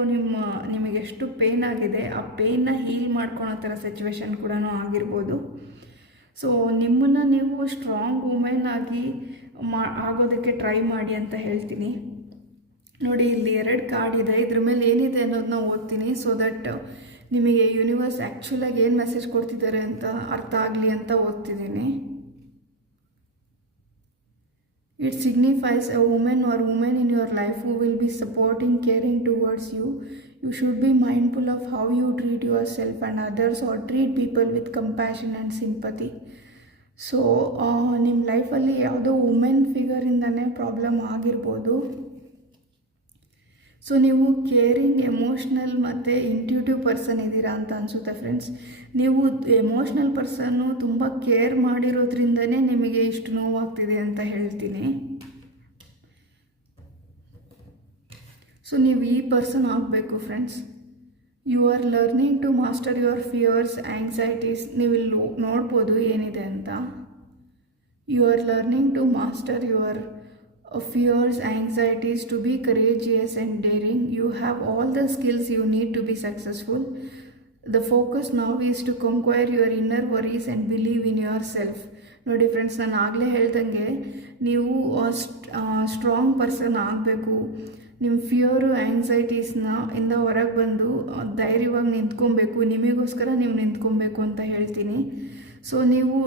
ನಿಮಗೆಷ್ಟು ಪೇಯ್ನ್ ಆಗಿದೆ ಆ ಪೇಯ್ನ ಹೀಲ್ ಮಾಡ್ಕೊಳೋ ಥರ ಸಿಚುವೇಶನ್ ಕೂಡ ಆಗಿರ್ಬೋದು. ಸೊ ನಿಮ್ಮನ್ನು ನೀವು ಸ್ಟ್ರಾಂಗ್ ವುಮೆನ್ ಆಗಿ ಆಗೋದಕ್ಕೆ ಟ್ರೈ ಮಾಡಿ ಅಂತ ಹೇಳ್ತೀನಿ. ನೋಡಿ ಇಲ್ಲಿ 2 ಕಾರ್ಡ್ ಇದೆ, ಇದ್ರ ಮೇಲೆ ಏನಿದೆ ಅನ್ನೋದನ್ನ ಓದ್ತೀನಿ, ಸೊ ದಟ್ ನಿಮಗೆ ಯೂನಿವರ್ಸ್ ಆ್ಯಕ್ಚುಲಾಗಿ ಏನು ಮೆಸೇಜ್ ಕೊಡ್ತಿದ್ದಾರೆ ಅಂತ ಅರ್ಥ ಆಗಲಿ ಅಂತ ಓದ್ತಿದ್ದೀನಿ. It signifies a woman or women in your life who will be supporting, caring towards you. You should be mindful of how you treat yourself and others, or treat people with compassion and sympathy. So ನಿಮ್ಮ ಲೈಫಲ್ಲಿ ಯಾವುದೋ women ಫಿಗರಿಂದನೇ problem ಆಗಿರ್ಬೋದು. So ನೀವು caring, emotional ಮತ್ತು intuitive person ಇದ್ದೀರಾ ಅಂತ ಅನಿಸುತ್ತೆ friends. ನೀವು ಎಮೋಷ್ನಲ್ ಪರ್ಸನ್ನು ತುಂಬ ಕೇರ್ ಮಾಡಿರೋದ್ರಿಂದನೇ ನಿಮಗೆ ಇಷ್ಟು ನೋವಾಗ್ತಿದೆ ಅಂತ ಹೇಳ್ತೀನಿ. ಸೊ ನೀವು ಈ ಪರ್ಸನ್ ಆಗಬೇಕು friends. You are learning to master your fears, anxieties. ನೀವು ಇಲ್ಲಿ ನೋಡ್ಬೋದು ಏನಿದೆ ಅಂತ. You are learning to master your fears, anxieties, to be courageous and daring. You have all the skills you need to be successful. The focus now is to conquer your inner worries and believe in yourself. ನೋಡಿ friends, ನಾನು ಆಗಲೇ ಹೇಳ್ದಂಗೆ ನೀವು strong person ಆಗಬೇಕು. ನಿಮ್ಮ fear, ಆ್ಯಂಗ್ಸೈಟೀಸ್ನ ಇಂದ ಹೊರಗೆ ಬಂದು ಧೈರ್ಯವಾಗಿ ನಿಂತ್ಕೊಬೇಕು, ನಿಮಗೋಸ್ಕರ ನೀವು ನಿಂತ್ಕೊಬೇಕು ಅಂತ ಹೇಳ್ತೀನಿ. ಸೊ ನೀವು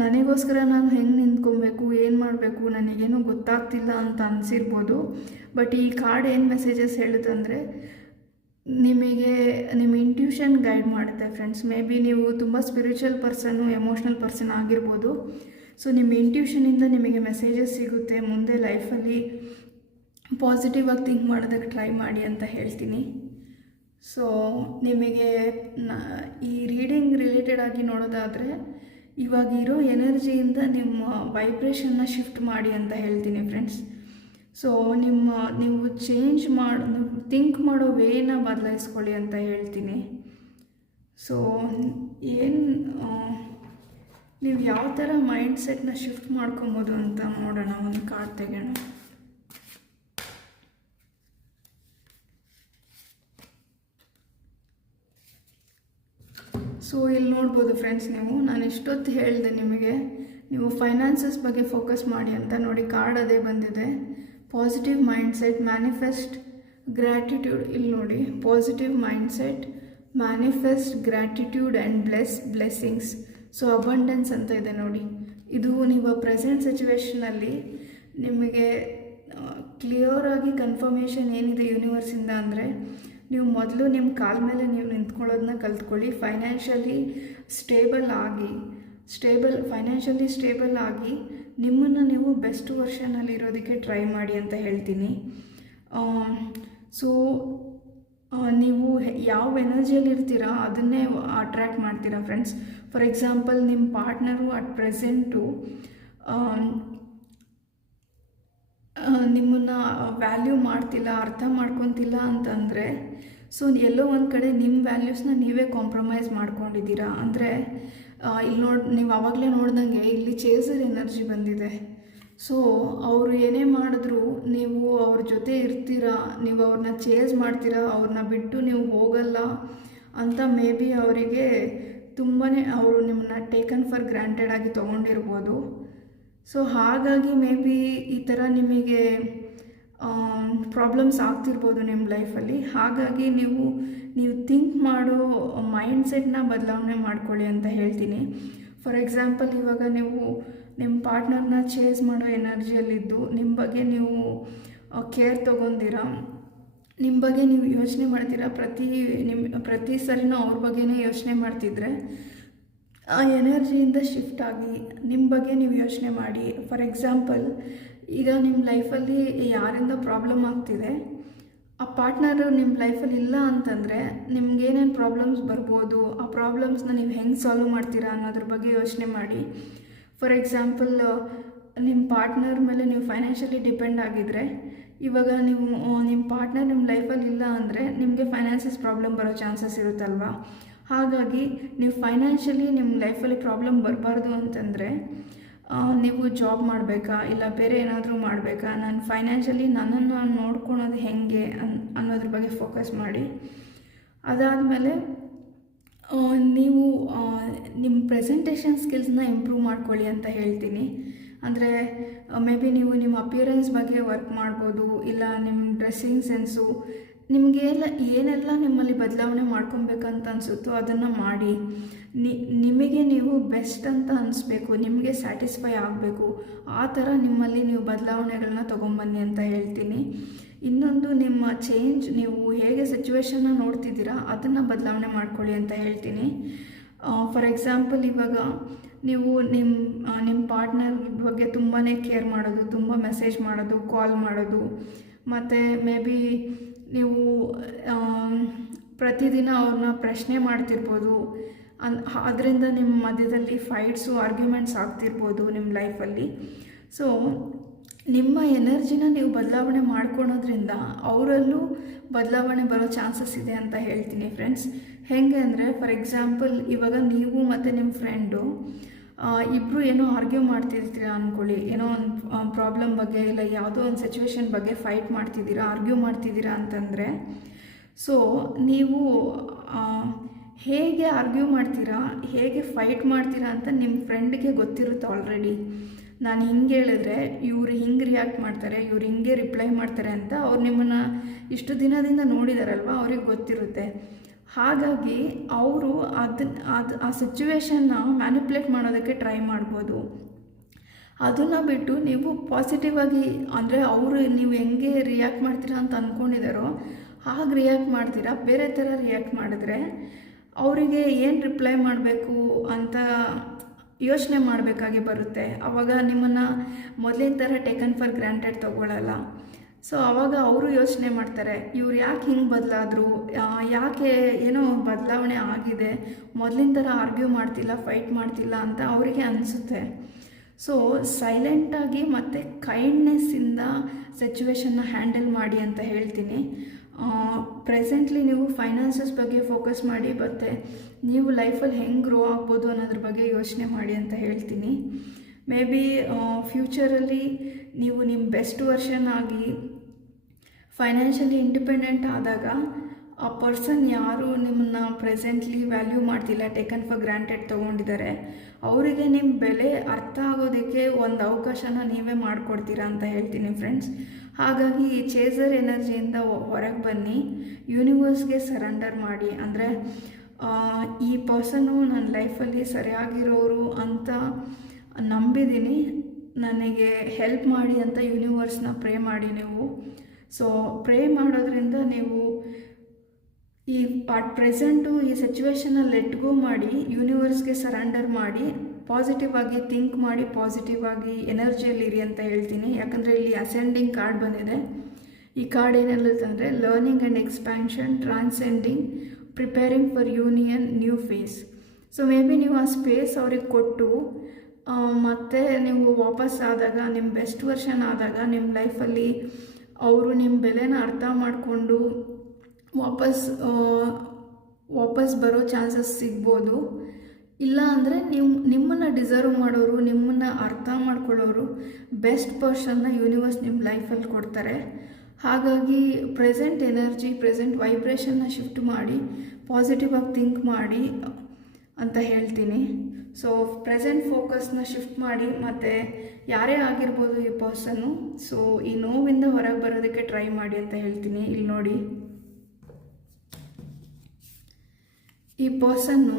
ನನಗೋಸ್ಕರ ನಾನು ಹೆಂಗೆ ನಿಂತ್ಕೊಬೇಕು, ಏನು ಮಾಡಬೇಕು, ನನಗೇನು ಗೊತ್ತಾಗ್ತಿಲ್ಲ ಅಂತ ಅನಿಸಿರ್ಬೋದು. ಬಟ್ ಈ ಕಾರ್ಡ್ ಏನು ಮೆಸೇಜಸ್ ಹೇಳುತ್ತಂದರೆ, ನಿಮಗೆ ನಿಮ್ಮ ಇಂಟ್ಯೂಷನ್ ಗೈಡ್ ಮಾಡುತ್ತೆ ಫ್ರೆಂಡ್ಸ್. ಮೇ ಬಿ ನೀವು ತುಂಬ ಸ್ಪಿರಿಚುವಲ್ ಪರ್ಸನ್ನು, ಎಮೋಷ್ನಲ್ ಪರ್ಸನ್ ಆಗಿರ್ಬೋದು. ಸೊ ನಿಮ್ಮ ಇಂಟ್ಯೂಷನಿಂದ ನಿಮಗೆ ಮೆಸೇಜಸ್ ಸಿಗುತ್ತೆ. ಮುಂದೆ ಲೈಫಲ್ಲಿ ಪಾಸಿಟಿವ್ ಆಗಿ ಥಿಂಕ್ ಮಾಡೋದಕ್ಕೆ ಟ್ರೈ ಮಾಡಿ ಅಂತ ಹೇಳ್ತೀನಿ. ಸೊ ನಿಮಗೆ ಈ ರೀಡಿಂಗ್ ರಿಲೇಟೆಡ್ ಆಗಿ ನೋಡೋದಾದರೆ, ಇವಾಗಿರೋ ಎನರ್ಜಿಯಿಂದ ನಿಮ್ಮ ವೈಬ್ರೇಷನ್ನ ಶಿಫ್ಟ್ ಮಾಡಿ ಅಂತ ಹೇಳ್ತೀನಿ ಫ್ರೆಂಡ್ಸ್. ಸೊ ನೀವು ನೀವು ಥಿಂಕ್ ಮಾಡೋ ವೇನ ಬದಲಾಯಿಸ್ಕೊಳ್ಳಿ ಅಂತ ಹೇಳ್ತೀನಿ. ಸೊ ಏನು ನೀವು ಯಾವ ಥರ ಮೈಂಡ್ಸೆಟ್ನ ಶಿಫ್ಟ್ ಮಾಡ್ಕೊಬೋದು ಅಂತ ನೋಡೋಣ. ಒಂದು ಕಾರ್ಡ್ ತೆಗೋಣ. ಸೊ ಇಲ್ಲಿ ನೋಡ್ಬೋದು ಫ್ರೆಂಡ್ಸ್, ನಾನು ಎಷ್ಟೊತ್ತು ಹೇಳಿದೆ ನಿಮಗೆ, ನೀವು ಫೈನಾನ್ಸಸ್ ಬಗ್ಗೆ ಫೋಕಸ್ ಮಾಡಿ ಅಂತ. ನೋಡಿ ಕಾರ್ಡ್ ಅದೇ ಬಂದಿದೆ, ಪಾಸಿಟಿವ್ ಮೈಂಡ್ಸೆಟ್, ಮ್ಯಾನಿಫೆಸ್ಟ್ ಗ್ರ್ಯಾಟಿಟ್ಯೂಡ್. ಇಲ್ಲಿ ನೋಡಿ, positive mindset, manifest gratitude and blessings. So abundance ಅಂತ ಇದೆ ನೋಡಿ. ಇದು ನೀವು ಪ್ರೆಸೆಂಟ್ ಸಿಚುವೇಷನಲ್ಲಿ ನಿಮಗೆ ಕ್ಲಿಯರಾಗಿ ಕನ್ಫರ್ಮೇಷನ್ ಏನಿದೆ ಯೂನಿವರ್ಸಿಂದ ಅಂದರೆ, ನೀವು ಮೊದಲು ನಿಮ್ಮ ಕಾಲ ಮೇಲೆ ನೀವು ನಿಂತ್ಕೊಳ್ಳೋದನ್ನ ಕಲ್ತ್ಕೊಳ್ಳಿ. ಫೈನಾನ್ಷಿಯಲಿ ಸ್ಟೇಬಲ್ ಆಗಿ ನಿಮ್ಮನ್ನು ನೀವು ಬೆಸ್ಟ್ ವರ್ಷನಲ್ಲಿ ಇರೋದಕ್ಕೆ ಟ್ರೈ ಮಾಡಿ ಅಂತ ಹೇಳ್ತೀನಿ. ಸೊ ನೀವು ಯಾವ ಎನರ್ಜಿಯಲ್ಲಿ ಇರ್ತೀರಾ ಅದನ್ನೇ ಅಟ್ರ್ಯಾಕ್ಟ್ ಮಾಡ್ತೀರಾ ಫ್ರೆಂಡ್ಸ್. ಫಾರ್ ಎಕ್ಸಾಂಪಲ್, ನಿಮ್ಮ ಪಾರ್ಟ್ನರು ಅಟ್ ಪ್ರೆಸೆಂಟು ನಿಮ್ಮನ್ನು ವ್ಯಾಲ್ಯೂ ಮಾಡ್ತಿಲ್ಲ, ಅರ್ಥ ಮಾಡ್ಕೊತಿಲ್ಲ ಅಂತಂದರೆ, ಸೊ ಎಲ್ಲೋ ಒಂದು ಕಡೆ ನಿಮ್ಮ ವ್ಯಾಲ್ಯೂಸ್ನ ನೀವೇ ಕಾಂಪ್ರಮೈಸ್ ಮಾಡ್ಕೊಂಡಿದ್ದೀರಾ. ಅಂದರೆ ನೀವು ಆವಾಗಲೇ ನೋಡ್ದಂಗೆ ಇಲ್ಲಿ ಚೇಸರ್ ಎನರ್ಜಿ ಬಂದಿದೆ. ಸೊ ಅವರು ಏನೇ ಮಾಡಿದ್ರು ನೀವು ಅವ್ರ ಜೊತೆ ಇರ್ತೀರಾ, ನೀವು ಅವ್ರನ್ನ ಚೇಸ್ ಮಾಡ್ತೀರಾ, ಅವ್ರನ್ನ ಬಿಟ್ಟು ನೀವು ಹೋಗಲ್ಲ ಅಂತ ಮೇ ಬಿ ಅವರಿಗೆ ತುಂಬಾ ಅವರು ನಿಮ್ಮನ್ನ ಟೇಕನ್ ಫಾರ್ ಗ್ರಾಂಟೆಡ್ ಆಗಿ ತೊಗೊಂಡಿರ್ಬೋದು. ಸೊ ಹಾಗಾಗಿ ಮೇ ಬಿ ಈ ಥರ ನಿಮಗೆ ಪ್ರಾಬ್ಲಮ್ಸ್ ಆಗ್ತಿರ್ಬೋದು ನಿಮ್ಮ ಲೈಫಲ್ಲಿ. ಹಾಗಾಗಿ ನೀವು ಥಿಂಕ್ ಮಾಡೋ ಮೈಂಡ್ಸೆಟ್ನ ಬದಲಾವಣೆ ಮಾಡ್ಕೊಳ್ಳಿ ಅಂತ ಹೇಳ್ತೀನಿ. ಫಾರ್ ಎಕ್ಸಾಂಪಲ್, ಇವಾಗ ನೀವು ನಿಮ್ಮ ಪಾರ್ಟ್ನರ್ನ ಚೇಸ್ ಮಾಡೋ ಎನರ್ಜಿಯಲ್ಲಿದ್ದು ನಿಮ್ಮ ಬಗ್ಗೆ ನೀವು ಕೇರ್ ತೊಗೊಂಡಿರಾ, ನಿಮ್ಮ ಬಗ್ಗೆ ನೀವು ಯೋಚನೆ ಮಾಡ್ತೀರಾ, ಪ್ರತಿ ಸರಿನೂ ಅವ್ರ ಬಗ್ಗೆನೇ ಯೋಚನೆ ಮಾಡ್ತಿದ್ರೆ, ಆ ಎನರ್ಜಿಯಿಂದ ಶಿಫ್ಟ್ ಆಗಿ ನಿಮ್ಮ ಬಗ್ಗೆ ನೀವು ಯೋಚನೆ ಮಾಡಿ. ಫಾರ್ ಎಕ್ಸಾಂಪಲ್, ಈಗ ನಿಮ್ಮ ಲೈಫಲ್ಲಿ ಯಾರಿಂದ ಪ್ರಾಬ್ಲಮ್ ಆಗ್ತಿದೆ, ಆ ಪಾರ್ಟ್ನರು ನಿಮ್ಮ ಲೈಫಲ್ಲಿ ಇಲ್ಲ ಅಂತಂದರೆ ನಿಮ್ಗೇನೇನು ಪ್ರಾಬ್ಲಮ್ಸ್ ಬರ್ಬೋದು, ಆ ಪ್ರಾಬ್ಲಮ್ಸ್ನ ನೀವು ಹೆಂಗೆ ಸಾಲ್ವ್ ಮಾಡ್ತೀರಾ ಅನ್ನೋದ್ರ ಬಗ್ಗೆ ಯೋಚನೆ ಮಾಡಿ. ಫಾರ್ ಎಕ್ಸಾಂಪಲ್, ನಿಮ್ಮ ಪಾರ್ಟ್ನರ್ ಮೇಲೆ ನೀವು ಫೈನಾನ್ಷಿಯಲಿ ಡಿಪೆಂಡ್ ಆಗಿದ್ದರೆ, ಇವಾಗ ನಿಮ್ಮ ಪಾರ್ಟ್ನರ್ ನಿಮ್ಮ ಲೈಫಲ್ಲಿ ಇಲ್ಲ ಅಂದರೆ ನಿಮಗೆ ಫೈನಾನ್ಸಸ್ ಪ್ರಾಬ್ಲಮ್ ಬರೋ ಚಾನ್ಸಸ್ ಇರುತ್ತಲ್ವ. ಹಾಗಾಗಿ ನೀವು ಫೈನಾನ್ಷಿಯಲಿ ನಿಮ್ಮ ಲೈಫಲ್ಲಿ ಪ್ರಾಬ್ಲಮ್ ಬರಬಾರ್ದು ಅಂತಂದರೆ ನೀವು ಜಾಬ್ ಮಾಡಬೇಕಾ, ಇಲ್ಲ ಬೇರೆ ಏನಾದರೂ ಮಾಡಬೇಕಾ, ನಾನು ಫೈನಾನ್ಷಿಯಲಿ ನನ್ನನ್ನು ನೋಡ್ಕೊಳೋದು ಹೇಗೆ ಅನ್ನೋದ್ರ ಬಗ್ಗೆ ಫೋಕಸ್ ಮಾಡಿ. ಅದಾದಮೇಲೆ ನೀವು ನಿಮ್ಮ ಪ್ರೆಸೆಂಟೇಷನ್ ಸ್ಕಿಲ್ಸ್ನ ಇಂಪ್ರೂವ್ ಮಾಡ್ಕೊಳ್ಳಿ ಅಂತ ಹೇಳ್ತೀನಿ. ಅಂದರೆ ಮೇ ಬಿ ನೀವು ನಿಮ್ಮ ಅಪಿಯರೆನ್ಸ್ ಬಗ್ಗೆ ವರ್ಕ್ ಮಾಡ್ಬೋದು, ಇಲ್ಲ ನಿಮ್ಮ ಡ್ರೆಸ್ಸಿಂಗ್ ಸೆನ್ಸು, ಏನೆಲ್ಲ ನಿಮ್ಮಲ್ಲಿ ಬದಲಾವಣೆ ಮಾಡ್ಕೊಬೇಕಂತ ಅನಿಸುತ್ತೋ ಅದನ್ನು ಮಾಡಿ. ನಿಮಗೆ ನೀವು ಬೆಸ್ಟ್ ಅಂತ ಅನಿಸ್ಬೇಕು, ನಿಮಗೆ ಸ್ಯಾಟಿಸ್ಫೈ ಆಗಬೇಕು, ಆ ಥರ ನಿಮ್ಮಲ್ಲಿ ನೀವು ಬದಲಾವಣೆಗಳನ್ನ ತೊಗೊಂಬನ್ನಿ ಅಂತ ಹೇಳ್ತೀನಿ. ಇನ್ನೊಂದು, ನಿಮ್ಮ ಚೇಂಜ್, ನೀವು ಹೇಗೆ ಸಿಚುವೇಶನ್ನ ನೋಡ್ತಿದ್ದೀರಾ ಅದನ್ನು ಬದಲಾವಣೆ ಮಾಡ್ಕೊಳ್ಳಿ ಅಂತ ಹೇಳ್ತೀನಿ. ಫಾರ್ ಎಕ್ಸಾಂಪಲ್, ಇವಾಗ ನೀವು ನಿಮ್ಮ ಪಾರ್ಟ್ನರ್ ಬಗ್ಗೆ ತುಂಬಾ ಕೇರ್ ಮಾಡೋದು, ತುಂಬ ಮೆಸೇಜ್ ಮಾಡೋದು, ಕಾಲ್ ಮಾಡೋದು, ಮತ್ತು ಮೇ ಬಿ ನೀವು ಪ್ರತಿದಿನ ಅವ್ರನ್ನ ಪ್ರಶ್ನೆ ಮಾಡ್ತಿರ್ಬೋದು. ಅದರಿಂದ ನಿಮ್ಮ ಮಧ್ಯದಲ್ಲಿ ಫೈಟ್ಸು, ಆರ್ಗ್ಯುಮೆಂಟ್ಸ್ ಆಗ್ತಿರ್ಬೋದು ನಿಮ್ಮ ಲೈಫಲ್ಲಿ. ಸೊ ನಿಮ್ಮ ಎನರ್ಜಿನ ನೀವು ಬದಲಾವಣೆ ಮಾಡ್ಕೊಳೋದ್ರಿಂದ ಅವರಲ್ಲೂ ಬದಲಾವಣೆ ಬರೋ ಚಾನ್ಸಸ್ ಇದೆ ಅಂತ ಹೇಳ್ತೀನಿ ಫ್ರೆಂಡ್ಸ್. ಹೇಗೆ ಅಂದರೆ, ಫಾರ್ ಎಕ್ಸಾಂಪಲ್, ಇವಾಗ ನೀವು ಮತ್ತು ನಿಮ್ಮ ಫ್ರೆಂಡು ಇಬ್ಬರು ಏನೋ ಆರ್ಗ್ಯೂ ಮಾಡ್ತಿರ್ತೀರ ಅಂದ್ಕೊಳ್ಳಿ, ಏನೋ ಒಂದು ಪ್ರಾಬ್ಲಮ್ ಬಗ್ಗೆ, ಇಲ್ಲ ಯಾವುದೋ ಒಂದು ಸಿಚುವೇಶನ್ ಬಗ್ಗೆ ಫೈಟ್ ಮಾಡ್ತಿದ್ದೀರಾ, ಆರ್ಗ್ಯೂ ಮಾಡ್ತಿದ್ದೀರಾ ಅಂತಂದರೆ, ಸೊ ನೀವು ಹೇಗೆ ಆರ್ಗ್ಯೂ ಮಾಡ್ತೀರಾ, ಹೇಗೆ ಫೈಟ್ ಮಾಡ್ತೀರಾ ಅಂತ ನಿಮ್ಮ ಫ್ರೆಂಡ್ಗೆ ಗೊತ್ತಿರುತ್ತೆ ಆಲ್ರೆಡಿ. ನಾನು ಹಿಂಗೆ ಹೇಳಿದ್ರೆ ಇವ್ರು ಹಿಂಗೆ ರಿಯಾಕ್ಟ್ ಮಾಡ್ತಾರೆ, ಇವ್ರು ಹಿಂಗೆ ರಿಪ್ಲೈ ಮಾಡ್ತಾರೆ ಅಂತ ಅವ್ರು ನಿಮ್ಮನ್ನು ಇಷ್ಟು ದಿನದಿಂದ ನೋಡಿದಾರಲ್ವ, ಅವ್ರಿಗೆ ಗೊತ್ತಿರುತ್ತೆ. ಹಾಗಾಗಿ ಅವರು ಆ ಸಿಚುವೇಶನ್ನ ಮ್ಯಾನಿಪ್ಯುಲೇಟ್ ಮಾಡೋದಕ್ಕೆ ಟ್ರೈ ಮಾಡ್ಬೋದು. ಅದನ್ನು ಬಿಟ್ಟು ನೀವು ಪಾಸಿಟಿವ್ ಆಗಿ, ಅಂದರೆ ನೀವು ಹೆಂಗೆ ರಿಯಾಕ್ಟ್ ಮಾಡ್ತೀರಾ ಅಂತ ಅಂದ್ಕೊಂಡಿದ್ದಾರೋ ಹಾಗೆ ರಿಯಾಕ್ಟ್ ಮಾಡ್ತೀರಾ. ಬೇರೆ ಥರ ರಿಯಾಕ್ಟ್ ಮಾಡಿದ್ರೆ ಅವರಿಗೆ ಏನು ರಿಪ್ಲೈ ಮಾಡಬೇಕು ಅಂತ ಯೋಚನೆ ಮಾಡಬೇಕಾಗಿ ಬರುತ್ತೆ. ಆವಾಗ ನಿಮ್ಮನ್ನು ಮೊದಲಿನ ಥರ ಟೇಕನ್ ಫಾರ್ ಗ್ರಾಂಟೆಡ್ ತೊಗೊಳ್ಳಲ್ಲ. ಸೊ ಆವಾಗ ಅವರು ಯೋಚನೆ ಮಾಡ್ತಾರೆ, ಇವ್ರು ಯಾಕೆ ಹಿಂಗೆ ಬದಲಾದರು, ಯಾಕೆ ಏನೋ ಬದಲಾವಣೆ ಆಗಿದೆ, ಮೊದಲಿನ ಥರ ಆರ್ಗ್ಯೂ ಮಾಡ್ತಿಲ್ಲ, ಫೈಟ್ ಮಾಡ್ತಿಲ್ಲ ಅಂತ ಅವರಿಗೆ ಅನಿಸುತ್ತೆ. ಸೊ ಸೈಲೆಂಟಾಗಿ ಮತ್ತು ಕೈಂಡ್ನೆಸ್ಸಿಂದ ಸಿಚುವೇಶನ್ನ ಹ್ಯಾಂಡಲ್ ಮಾಡಿ ಅಂತ ಹೇಳ್ತೀನಿ. ಪ್ರೆಸೆಂಟ್ಲಿ ನೀವು ಫೈನಾನ್ಸಸ್ ಬಗ್ಗೆ ಫೋಕಸ್ ಮಾಡಿ, ಮತ್ತು ನೀವು ಲೈಫಲ್ಲಿ ಹೆಂಗೆ ಗ್ರೋ ಆಗ್ಬೋದು ಅನ್ನೋದ್ರ ಬಗ್ಗೆ ಯೋಚನೆ ಮಾಡಿ ಅಂತ ಹೇಳ್ತೀನಿ. ಮೇ ಬಿ ಫ್ಯೂಚರಲ್ಲಿ ನೀವು ನಿಮ್ಮ ಬೆಸ್ಟ್ ವರ್ಷನ್ ಆಗಿ ಫೈನಾನ್ಷಿಯಲಿ ಇಂಡಿಪೆಂಡೆಂಟ್ ಆದಾಗ ಆ ಪರ್ಸನ್ ಯಾರು ನಿಮ್ಮನ್ನ ಪ್ರೆಸೆಂಟ್ಲಿ ವ್ಯಾಲ್ಯೂ ಮಾಡ್ತಿಲ್ಲ, ಟೇಕನ್ ಫಾರ್ ಗ್ರಾಂಟೆಡ್ ತೊಗೊಂಡಿದ್ದಾರೆ, ಅವರಿಗೆ ನಿಮ್ಮ ಬೆಲೆ ಅರ್ಥ ಆಗೋದಕ್ಕೆ ಒಂದು ಅವಕಾಶನ ನೀವೇ ಮಾಡಿಕೊಡ್ತೀರಾ ಅಂತ ಹೇಳ್ತೀನಿ ಫ್ರೆಂಡ್ಸ್. ಹಾಗಾಗಿ ಈ ಚೇಸರ್ ಎನರ್ಜಿಯಿಂದ ಹೊರಗೆ ಬನ್ನಿ, ಯೂನಿವರ್ಸ್ಗೆ ಸರೆಂಡರ್ ಮಾಡಿ. ಅಂದರೆ ಈ ಪರ್ಸನ್ನು ನನ್ನ ಲೈಫಲ್ಲಿ ಸರಿಯಾಗಿರೋರು ಅಂತ ನಂಬಿದ್ದೀನಿ, ನನಗೆ ಹೆಲ್ಪ್ ಮಾಡಿ ಅಂತ ಯೂನಿವರ್ಸ್ನ ಪ್ರೇ ಮಾಡಿ ನೀವು. ಸೊ ಪ್ರೇ ಮಾಡೋದ್ರಿಂದ ನೀವು ಈ ಅಟ್ ಪ್ರೆಸೆಂಟು ಈ ಸಿಚುವೇಶನಲ್ಲಿ ಲೆಟ್ ಗೋ ಮಾಡಿ, ಯೂನಿವರ್ಸ್ಗೆ ಸರೆಂಡರ್ ಮಾಡಿ, ಪಾಸಿಟಿವ್ ಆಗಿ ಥಿಂಕ್ ಮಾಡಿ, ಪಾಸಿಟಿವ್ ಆಗಿ ಎನರ್ಜಿಯಲ್ಲಿರಿ ಅಂತ ಹೇಳ್ತೀನಿ. ಯಾಕಂದರೆ ಇಲ್ಲಿ ಅಸೆಂಡಿಂಗ್ ಕಾರ್ಡ್ ಬಂದಿದೆ. ಈ ಕಾರ್ಡ್ ಏನೆಲ್ಲಂದರೆ learning and expansion, transcending, preparing for union, new face. So maybe ನೀವು ಆ ಸ್ಪೇಸ್ ಅವ್ರಿಗೆ ಕೊಟ್ಟು ಮತ್ತು ನೀವು ವಾಪಸ್ ಆದಾಗ, ನಿಮ್ಮ ಬೆಸ್ಟ್ ವರ್ಷನ್ ಆದಾಗ ನಿಮ್ಮ ಲೈಫಲ್ಲಿ ಅವರು ನಿಮ್ಮ ಬೆಲೆನ ಅರ್ಥ ಮಾಡಿಕೊಂಡು ವಾಪಸ್ ಬರೋ ಚಾನ್ಸಸ್ ಸಿಗ್ಬೋದು. ಇಲ್ಲ ಅಂದರೆ ನಿಮ್ಮನ್ನು ಡಿಸರ್ವ್ ಮಾಡೋರು, ನಿಮ್ಮನ್ನು ಅರ್ಥ ಮಾಡ್ಕೊಳ್ಳೋರು, ಬೆಸ್ಟ್ ಪರ್ಸನ್ನ ಯೂನಿವರ್ಸ್ ನಿಮ್ಮ ಲೈಫಲ್ಲಿ ಕೊಡ್ತಾರೆ. ಹಾಗಾಗಿ ಪ್ರೆಸೆಂಟ್ ಎನರ್ಜಿ, ಪ್ರೆಸೆಂಟ್ ವೈಬ್ರೇಷನ್ನ ಶಿಫ್ಟ್ ಮಾಡಿ, ಪಾಸಿಟಿವ್ ಆಗಿ ಥಿಂಕ್ ಮಾಡಿ ಅಂತ ಹೇಳ್ತೀನಿ. ಸೊ ಪ್ರೆಸೆಂಟ್ ಫೋಕಸ್ನ ಶಿಫ್ಟ್ ಮಾಡಿ, ಮತ್ತು ಯಾರೇ ಆಗಿರ್ಬೋದು ಈ ಪರ್ಸನ್ನು, ಸೊ ಈ ನೋವಿಂದ ಹೊರಗೆ ಬರೋದಕ್ಕೆ ಟ್ರೈ ಮಾಡಿ ಅಂತ ಹೇಳ್ತೀನಿ. ಇಲ್ಲಿ ನೋಡಿ, ಈ ಪರ್ಸನ್ನು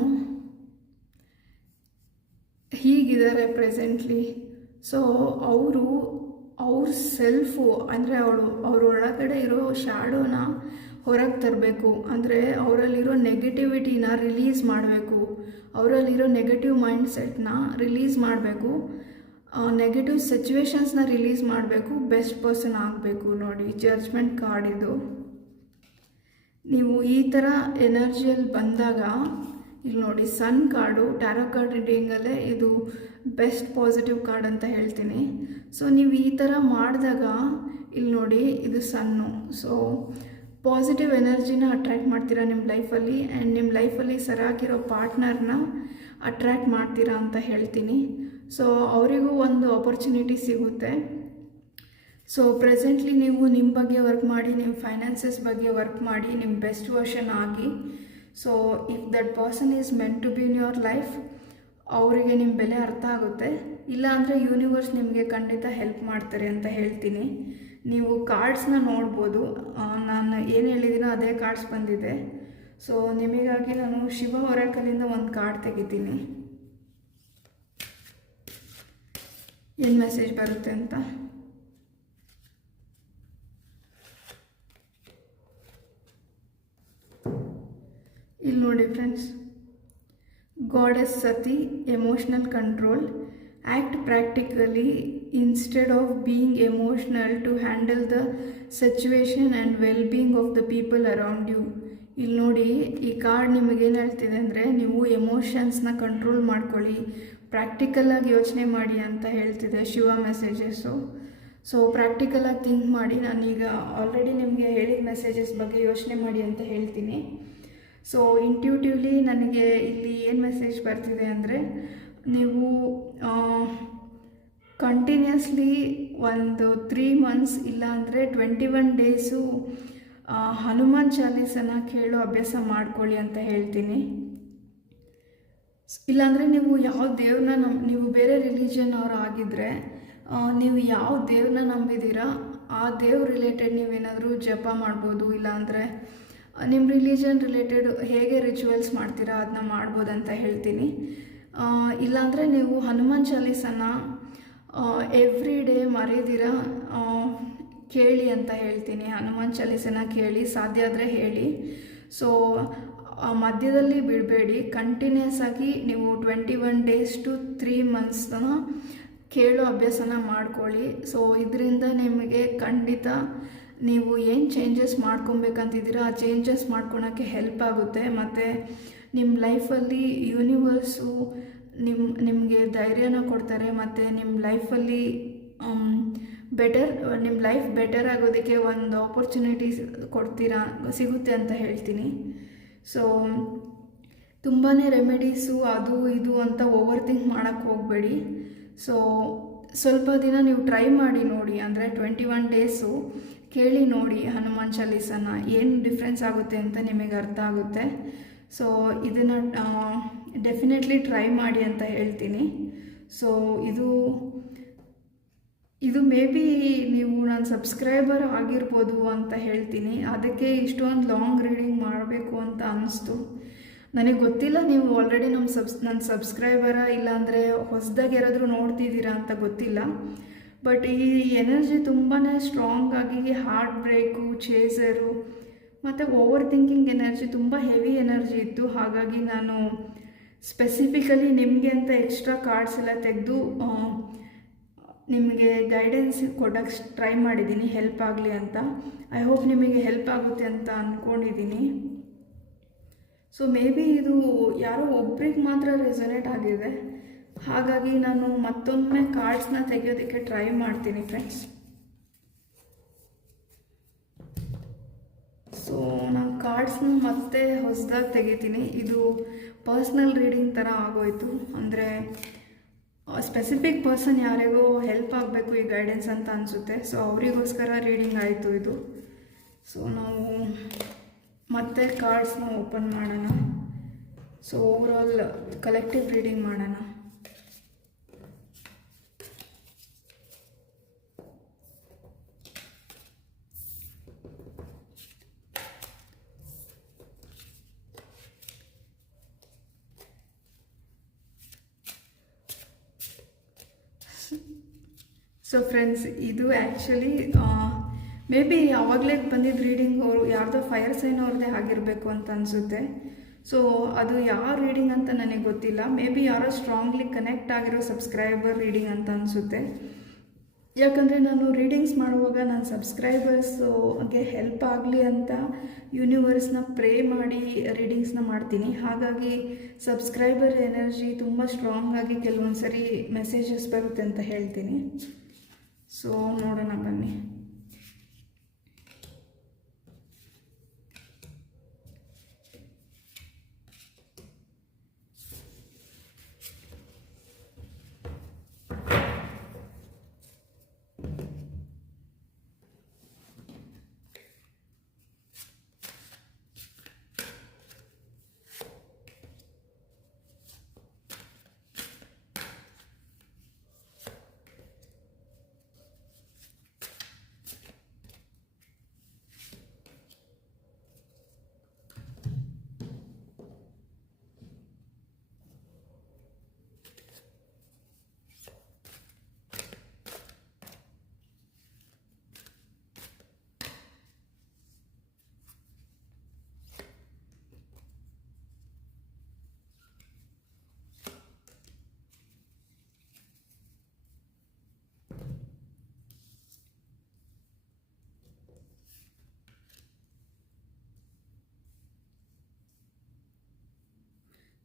ಹೀಗಿದ್ದಾರೆ ಪ್ರೆಸೆಂಟ್ಲಿ. ಸೊ ಅವ್ರ ಸೆಲ್ಫು ಅಂದರೆ ಅವ್ರೊಳಗಡೆ ಇರೋ ಶ್ಯಾಡೋನ ಹೊರಗೆ ತರಬೇಕು. ಅಂದರೆ ಅವರಲ್ಲಿರೋ ನೆಗೆಟಿವಿಟಿನ ರಿಲೀಸ್ ಮಾಡಬೇಕು, ಅವರಲ್ಲಿರೋ ನೆಗೆಟಿವ್ ಮೈಂಡ್ಸೆಟ್ನ ರಿಲೀಸ್ ಮಾಡಬೇಕು, ನೆಗೆಟಿವ್ ಸಿಚುವೇಶನ್ಸ್ನ ರಿಲೀಸ್ ಮಾಡಬೇಕು, ಬೆಸ್ಟ್ ಪರ್ಸನ್ ಆಗಬೇಕು. ನೋಡಿ, ಜಡ್ಜ್ಮೆಂಟ್ ಕಾರ್ಡ್ ಇದು. ನೀವು ಈ ಥರ ಎನರ್ಜಿಯಲ್ಲಿ ಬಂದಾಗ ಇಲ್ಲಿ ನೋಡಿ, ಸನ್ ಕಾರ್ಡು, ಟ್ಯಾರೋ ಕಾರ್ಡ್ ರೀಡಿಂಗಲ್ಲೇ ಇದು ಬೆಸ್ಟ್ ಪಾಸಿಟಿವ್ ಕಾರ್ಡ್ ಅಂತ ಹೇಳ್ತೀನಿ. ಸೊ ನೀವು ಈ ಥರ ಮಾಡಿದಾಗ ಇಲ್ಲಿ ನೋಡಿ, ಇದು ಸನ್ನು. ಸೊ ಪಾಸಿಟಿವ್ ಎನರ್ಜಿನ ಅಟ್ರ್ಯಾಕ್ಟ್ ಮಾಡ್ತೀರಾ ನಿಮ್ಮ ಲೈಫಲ್ಲಿ, ಆ್ಯಂಡ್ ನಿಮ್ಮ ಲೈಫಲ್ಲಿ ಸರಿಯಾಗಿರೋ ಪಾರ್ಟ್ನರ್ನ ಅಟ್ರ್ಯಾಕ್ಟ್ ಮಾಡ್ತೀರಾ ಅಂತ ಹೇಳ್ತೀನಿ. ಸೊ ಅವರಿಗೂ ಒಂದು ಆಪರ್ಚುನಿಟಿ ಸಿಗುತ್ತೆ. ಸೊ ಪ್ರೆಸೆಂಟ್ಲಿ ನೀವು ನಿಮ್ಮ ಬಗ್ಗೆ ವರ್ಕ್ ಮಾಡಿ, ನಿಮ್ಮ ಫೈನಾನ್ಸಸ್ ಬಗ್ಗೆ ವರ್ಕ್ ಮಾಡಿ, ನಿಮ್ಮ ಬೆಸ್ಟ್ ವರ್ಷನ್ ಆಗಿ. So if that person is meant to be in your life, ಅವರಿಗೆ ನಿಮ್ಮ ಬೆಲೆ ಅರ್ಥ ಆಗುತ್ತೆ. ಇಲ್ಲ ಅಂದರೆ ಯೂನಿವರ್ಸ್ ನಿಮಗೆ ಖಂಡಿತ ಹೆಲ್ಪ್ ಮಾಡ್ತಾರೆ ಅಂತ ಹೇಳ್ತೀನಿ. ನೀವು ಕಾರ್ಡ್ಸ್ನ ನೋಡ್ಬೋದು, ನಾನು ಏನು ಹೇಳಿದ್ದೀನೋ ಅದೇ ಕಾರ್ಡ್ಸ್ ಬಂದಿದೆ. ಸೊ ನಿಮಗಾಗಿ ನಾನು ಶಿವ ಒರಾಕಲಿಂದ ಒಂದು ಕಾರ್ಡ್ ತೆಗಿತೀನಿ, ಏನು ಮೆಸೇಜ್ ಬರುತ್ತೆ ಅಂತ. ಇಲ್ಲಿ ನೋಡಿ friends, goddess Sati, emotional control, act practically instead of being emotional to handle the situation and well being of the people around you. ಇಲ್ಲಿ ನೋಡಿ, ಈ ಕಾರ್ಡ್ ನಿಮಗೇನು ಹೇಳ್ತಿದೆ ಅಂದರೆ, ನೀವು ಎಮೋಷನ್ಸ್ನ ಕಂಟ್ರೋಲ್ ಮಾಡ್ಕೊಳ್ಳಿ, ಪ್ರಾಕ್ಟಿಕಲಾಗಿ ಯೋಚನೆ ಮಾಡಿ ಅಂತ ಹೇಳ್ತಿದೆ ಶಿವ ಮೆಸೇಜಸ್ಸು. ಸೊ ಪ್ರಾಕ್ಟಿಕಲಾಗಿ ಥಿಂಕ್ ಮಾಡಿ, ನಾನೀಗ ಆಲ್ರೆಡಿ ನಿಮಗೆ ಹೇಳಿದ ಮೆಸೇಜಸ್ ಬಗ್ಗೆ ಯೋಚನೆ ಮಾಡಿ ಅಂತ ಹೇಳ್ತೀನಿ. ಸೊ ಇಂಟ್ಯೂಟಿವ್ಲಿ ನನಗೆ ಇಲ್ಲಿ ಏನು ಮೆಸೇಜ್ ಬರ್ತಿದೆ ಅಂದರೆ, ನೀವು ಕಂಟಿನ್ಯೂಸ್ಲಿ ಒಂದು 3 months ಇಲ್ಲ ಅಂದರೆ 21 days ಹನುಮಾನ್ ಚಾಲೀಸನ ಕೇಳೋ ಅಭ್ಯಾಸ ಮಾಡ್ಕೊಳ್ಳಿ ಅಂತ ಹೇಳ್ತೀನಿ. ಇಲ್ಲಾಂದರೆ ನೀವು ಯಾವ ದೇವ್ರನ್ನ ನೀವು ಬೇರೆ ರಿಲಿಜನ್ ಅವ್ರು ಆಗಿದ್ದರೆ, ನೀವು ಯಾವ ದೇವ್ರನ್ನ ನಂಬಿದ್ದೀರಾ ಆ ದೇವ್ರ ರಿಲೇಟೆಡ್ ನೀವೇನಾದರೂ ಜಪ ಮಾಡ್ಬೋದು. ಇಲ್ಲಾಂದರೆ ನಿಮ್ಮ ರಿಲಿಜನ್ ರಿಲೇಟೆಡ್ ಹೇಗೆ ರಿಚುವಲ್ಸ್ ಮಾಡ್ತೀರಾ ಅದನ್ನ ಮಾಡ್ಬೋದು ಅಂತ ಹೇಳ್ತೀನಿ. ಇಲ್ಲಾಂದರೆ ನೀವು ಹನುಮಾನ್ ಚಾಲೀಸನ ಎವ್ರಿ ಡೇ ಮರೆದಿರ ಕೇಳಿ ಅಂತ ಹೇಳ್ತೀನಿ. ಹನುಮಾನ್ ಚಾಲೀಸನ ಕೇಳಿ, ಸಾಧ್ಯ ಆದರೆ ಹೇಳಿ. ಸೊ ಮಧ್ಯದಲ್ಲಿ ಬಿಡಬೇಡಿ, ಕಂಟಿನ್ಯೂಸ್ ಆಗಿ ನೀವು 21 days to 3 months ಕೇಳೋ ಅಭ್ಯಾಸನ ಮಾಡ್ಕೊಳ್ಳಿ. ಸೊ ಇದರಿಂದ ನಿಮಗೆ ಖಂಡಿತ ನೀವು ಏನು ಚೇಂಜಸ್ ಮಾಡ್ಕೊಬೇಕಂತಿದ್ದೀರಾ ಆ ಚೇಂಜಸ್ ಮಾಡ್ಕೊಳಕ್ಕೆ ಹೆಲ್ಪ್ ಆಗುತ್ತೆ. ಮತ್ತು ನಿಮ್ಮ ಲೈಫಲ್ಲಿ ಯೂನಿವರ್ಸು ನಿಮಗೆ ಧೈರ್ಯನ ಕೊಡ್ತಾರೆ ಮತ್ತು ನಿಮ್ಮ ಲೈಫಲ್ಲಿ ನಿಮ್ಮ ಲೈಫ್ ಬೆಟರ್ ಆಗೋದಕ್ಕೆ ಒಂದು ಆಪರ್ಚುನಿಟೀಸ್ ಸಿಗುತ್ತೆ ಅಂತ ಹೇಳ್ತೀನಿ. ಸೊ ತುಂಬಾ ರೆಮಿಡೀಸು ಅದು ಇದು ಅಂತ ಓವರ್ ಥಿಂಕ್ ಮಾಡೋಕ್ಕೆ ಹೋಗಬೇಡಿ. ಸೊ ಸ್ವಲ್ಪ ದಿನ ನೀವು ಟ್ರೈ ಮಾಡಿ ನೋಡಿ, ಅಂದರೆ 21 ಡೇಸು ಕೇಳಿ ನೋಡಿ ಹನುಮಾನ್ ಚಾಲೀಸನ, ಏನು ಡಿಫ್ರೆನ್ಸ್ ಆಗುತ್ತೆ ಅಂತ ನಿಮಗೆ ಅರ್ಥ ಆಗುತ್ತೆ. ಸೊ ಇದನ್ನು ಡೆಫಿನೆಟ್ಲಿ ಟ್ರೈ ಮಾಡಿ ಅಂತ ಹೇಳ್ತೀನಿ. ಸೊ ಇದು ಮೇ ಬಿ ನೀವು ನನ್ನ ಸಬ್ಸ್ಕ್ರೈಬರ್ ಆಗಿರ್ಬೋದು ಅಂತ ಹೇಳ್ತೀನಿ. ಅದಕ್ಕೆ ಇಷ್ಟೊಂದು ಲಾಂಗ್ ರೀಡಿಂಗ್ ಮಾಡಬೇಕು ಅಂತ ಅನ್ನಿಸ್ತು. ನನಗೆ ಗೊತ್ತಿಲ್ಲ ನೀವು ಆಲ್ರೆಡಿ ನನ್ನ ಸಬ್ಸ್ಕ್ರೈಬರ ಇಲ್ಲಾಂದರೆ ಹೊಸದಾಗಿ ಯಾರಾದರೂ ನೋಡ್ತಿದ್ದೀರಾ ಅಂತ ಗೊತ್ತಿಲ್ಲ. ಬಟ್ ಈ ಎನರ್ಜಿ ತುಂಬಾ ಸ್ಟ್ರಾಂಗ್ ಆಗಿ ಹಾರ್ಟ್ ಬ್ರೇಕು, ಚೇಸರು ಮತ್ತು ಓವರ್ ಥಿಂಕಿಂಗ್ ಎನರ್ಜಿ ತುಂಬ ಹೆವಿ ಎನರ್ಜಿ ಇತ್ತು. ಹಾಗಾಗಿ ನಾನು ಸ್ಪೆಸಿಫಿಕಲಿ ನಿಮಗೆ ಅಂತ ಎಕ್ಸ್ಟ್ರಾ ಕಾರ್ಡ್ಸ್ ಎಲ್ಲ ತೆಗೆದು ನಿಮಗೆ ಗೈಡೆನ್ಸ್ ಕೊಡೋಕ್ಕೆ ಟ್ರೈ ಮಾಡಿದ್ದೀನಿ, ಹೆಲ್ಪ್ ಆಗಲಿ ಅಂತ. ಐ ಹೋಪ್ ನಿಮಗೆ ಹೆಲ್ಪ್ ಆಗುತ್ತೆ ಅಂತ ಅಂದ್ಕೊಂಡಿದ್ದೀನಿ. ಸೊ ಮೇ ಬಿ ಇದು ಯಾರೋ ಒಬ್ರಿಗೆ ಮಾತ್ರ ರೆಸೊನೇಟ್ ಆಗಿದೆ. ಹಾಗಾಗಿ ನಾನು ಮತ್ತೊಮ್ಮೆ ಕಾರ್ಡ್ಸ್ನ ತೆಗೆಯೋದಕ್ಕೆ ಟ್ರೈ ಮಾಡ್ತೀನಿ ಫ್ರೆಂಡ್ಸ್. ಸೊ ನಾನು ಕಾರ್ಡ್ಸ್ನ ಮತ್ತೆ ಹೊಸದಾಗಿ ತೆಗಿತೀನಿ. ಇದು ಪರ್ಸ್ನಲ್ ರೀಡಿಂಗ್ ಥರ ಆಗೋಯ್ತು. ಅಂದರೆ ಸ್ಪೆಸಿಫಿಕ್ ಪರ್ಸನ್ ಯಾರಿಗೋ ಹೆಲ್ಪ್ ಆಗಬೇಕು ಈ ಗೈಡೆನ್ಸ್ ಅಂತ ಅನಿಸುತ್ತೆ. ಸೊ ಅವರಿಗೋಸ್ಕರ ರೀಡಿಂಗ್ ಆಯಿತು ಇದು. ಸೊ ನಾವು ಮತ್ತೆ ಕಾರ್ಡ್ಸ್ನ ಓಪನ್ ಮಾಡೋಣ. ಸೊ ಓವರಾಲ್ ಕಲೆಕ್ಟಿವ್ ರೀಡಿಂಗ್ ಮಾಡೋಣ. ಸೊ ಫ್ರೆಂಡ್ಸ್, ಇದು ಆ್ಯಕ್ಚುಲಿ ಮೇ ಬಿ ಯಾವಾಗಲೇ ಬಂದಿದ್ದ ರೀಡಿಂಗ್ ಅವರು ಯಾರ್ದೋ ಫೈರ್ ಸೈನ್ ಅವ್ರದ್ದೇ ಆಗಿರಬೇಕು ಅಂತ ಅನಿಸುತ್ತೆ. ಸೊ ಅದು ಯಾವ ರೀಡಿಂಗ್ ಅಂತ ನನಗೆ ಗೊತ್ತಿಲ್ಲ. ಮೇ ಬಿ ಯಾರೋ ಸ್ಟ್ರಾಂಗ್ಲಿ ಕನೆಕ್ಟ್ ಆಗಿರೋ ಸಬ್ಸ್ಕ್ರೈಬರ್ ರೀಡಿಂಗ್ ಅಂತ ಅನಿಸುತ್ತೆ. ಯಾಕಂದರೆ ನಾನು ರೀಡಿಂಗ್ಸ್ ಮಾಡುವಾಗ ನನ್ನ ಸಬ್ಸ್ಕ್ರೈಬರ್ಸ್ಗೆ ಹೆಲ್ಪ್ ಆಗಲಿ ಅಂತ ಯೂನಿವರ್ಸ್ನ ಪ್ರೇ ಮಾಡಿ ರೀಡಿಂಗ್ಸ್ನ ಮಾಡ್ತೀನಿ. ಹಾಗಾಗಿ ಸಬ್ಸ್ಕ್ರೈಬರ್ ಎನರ್ಜಿ ತುಂಬ ಸ್ಟ್ರಾಂಗ್ ಆಗಿ ಕೆಲವೊಂದು ಸರಿ ಮೆಸೇಜಸ್ ಬರುತ್ತೆ ಅಂತ ಹೇಳ್ತೀನಿ. ಸೊ ನೋಡೋಣ ಬನ್ನಿ.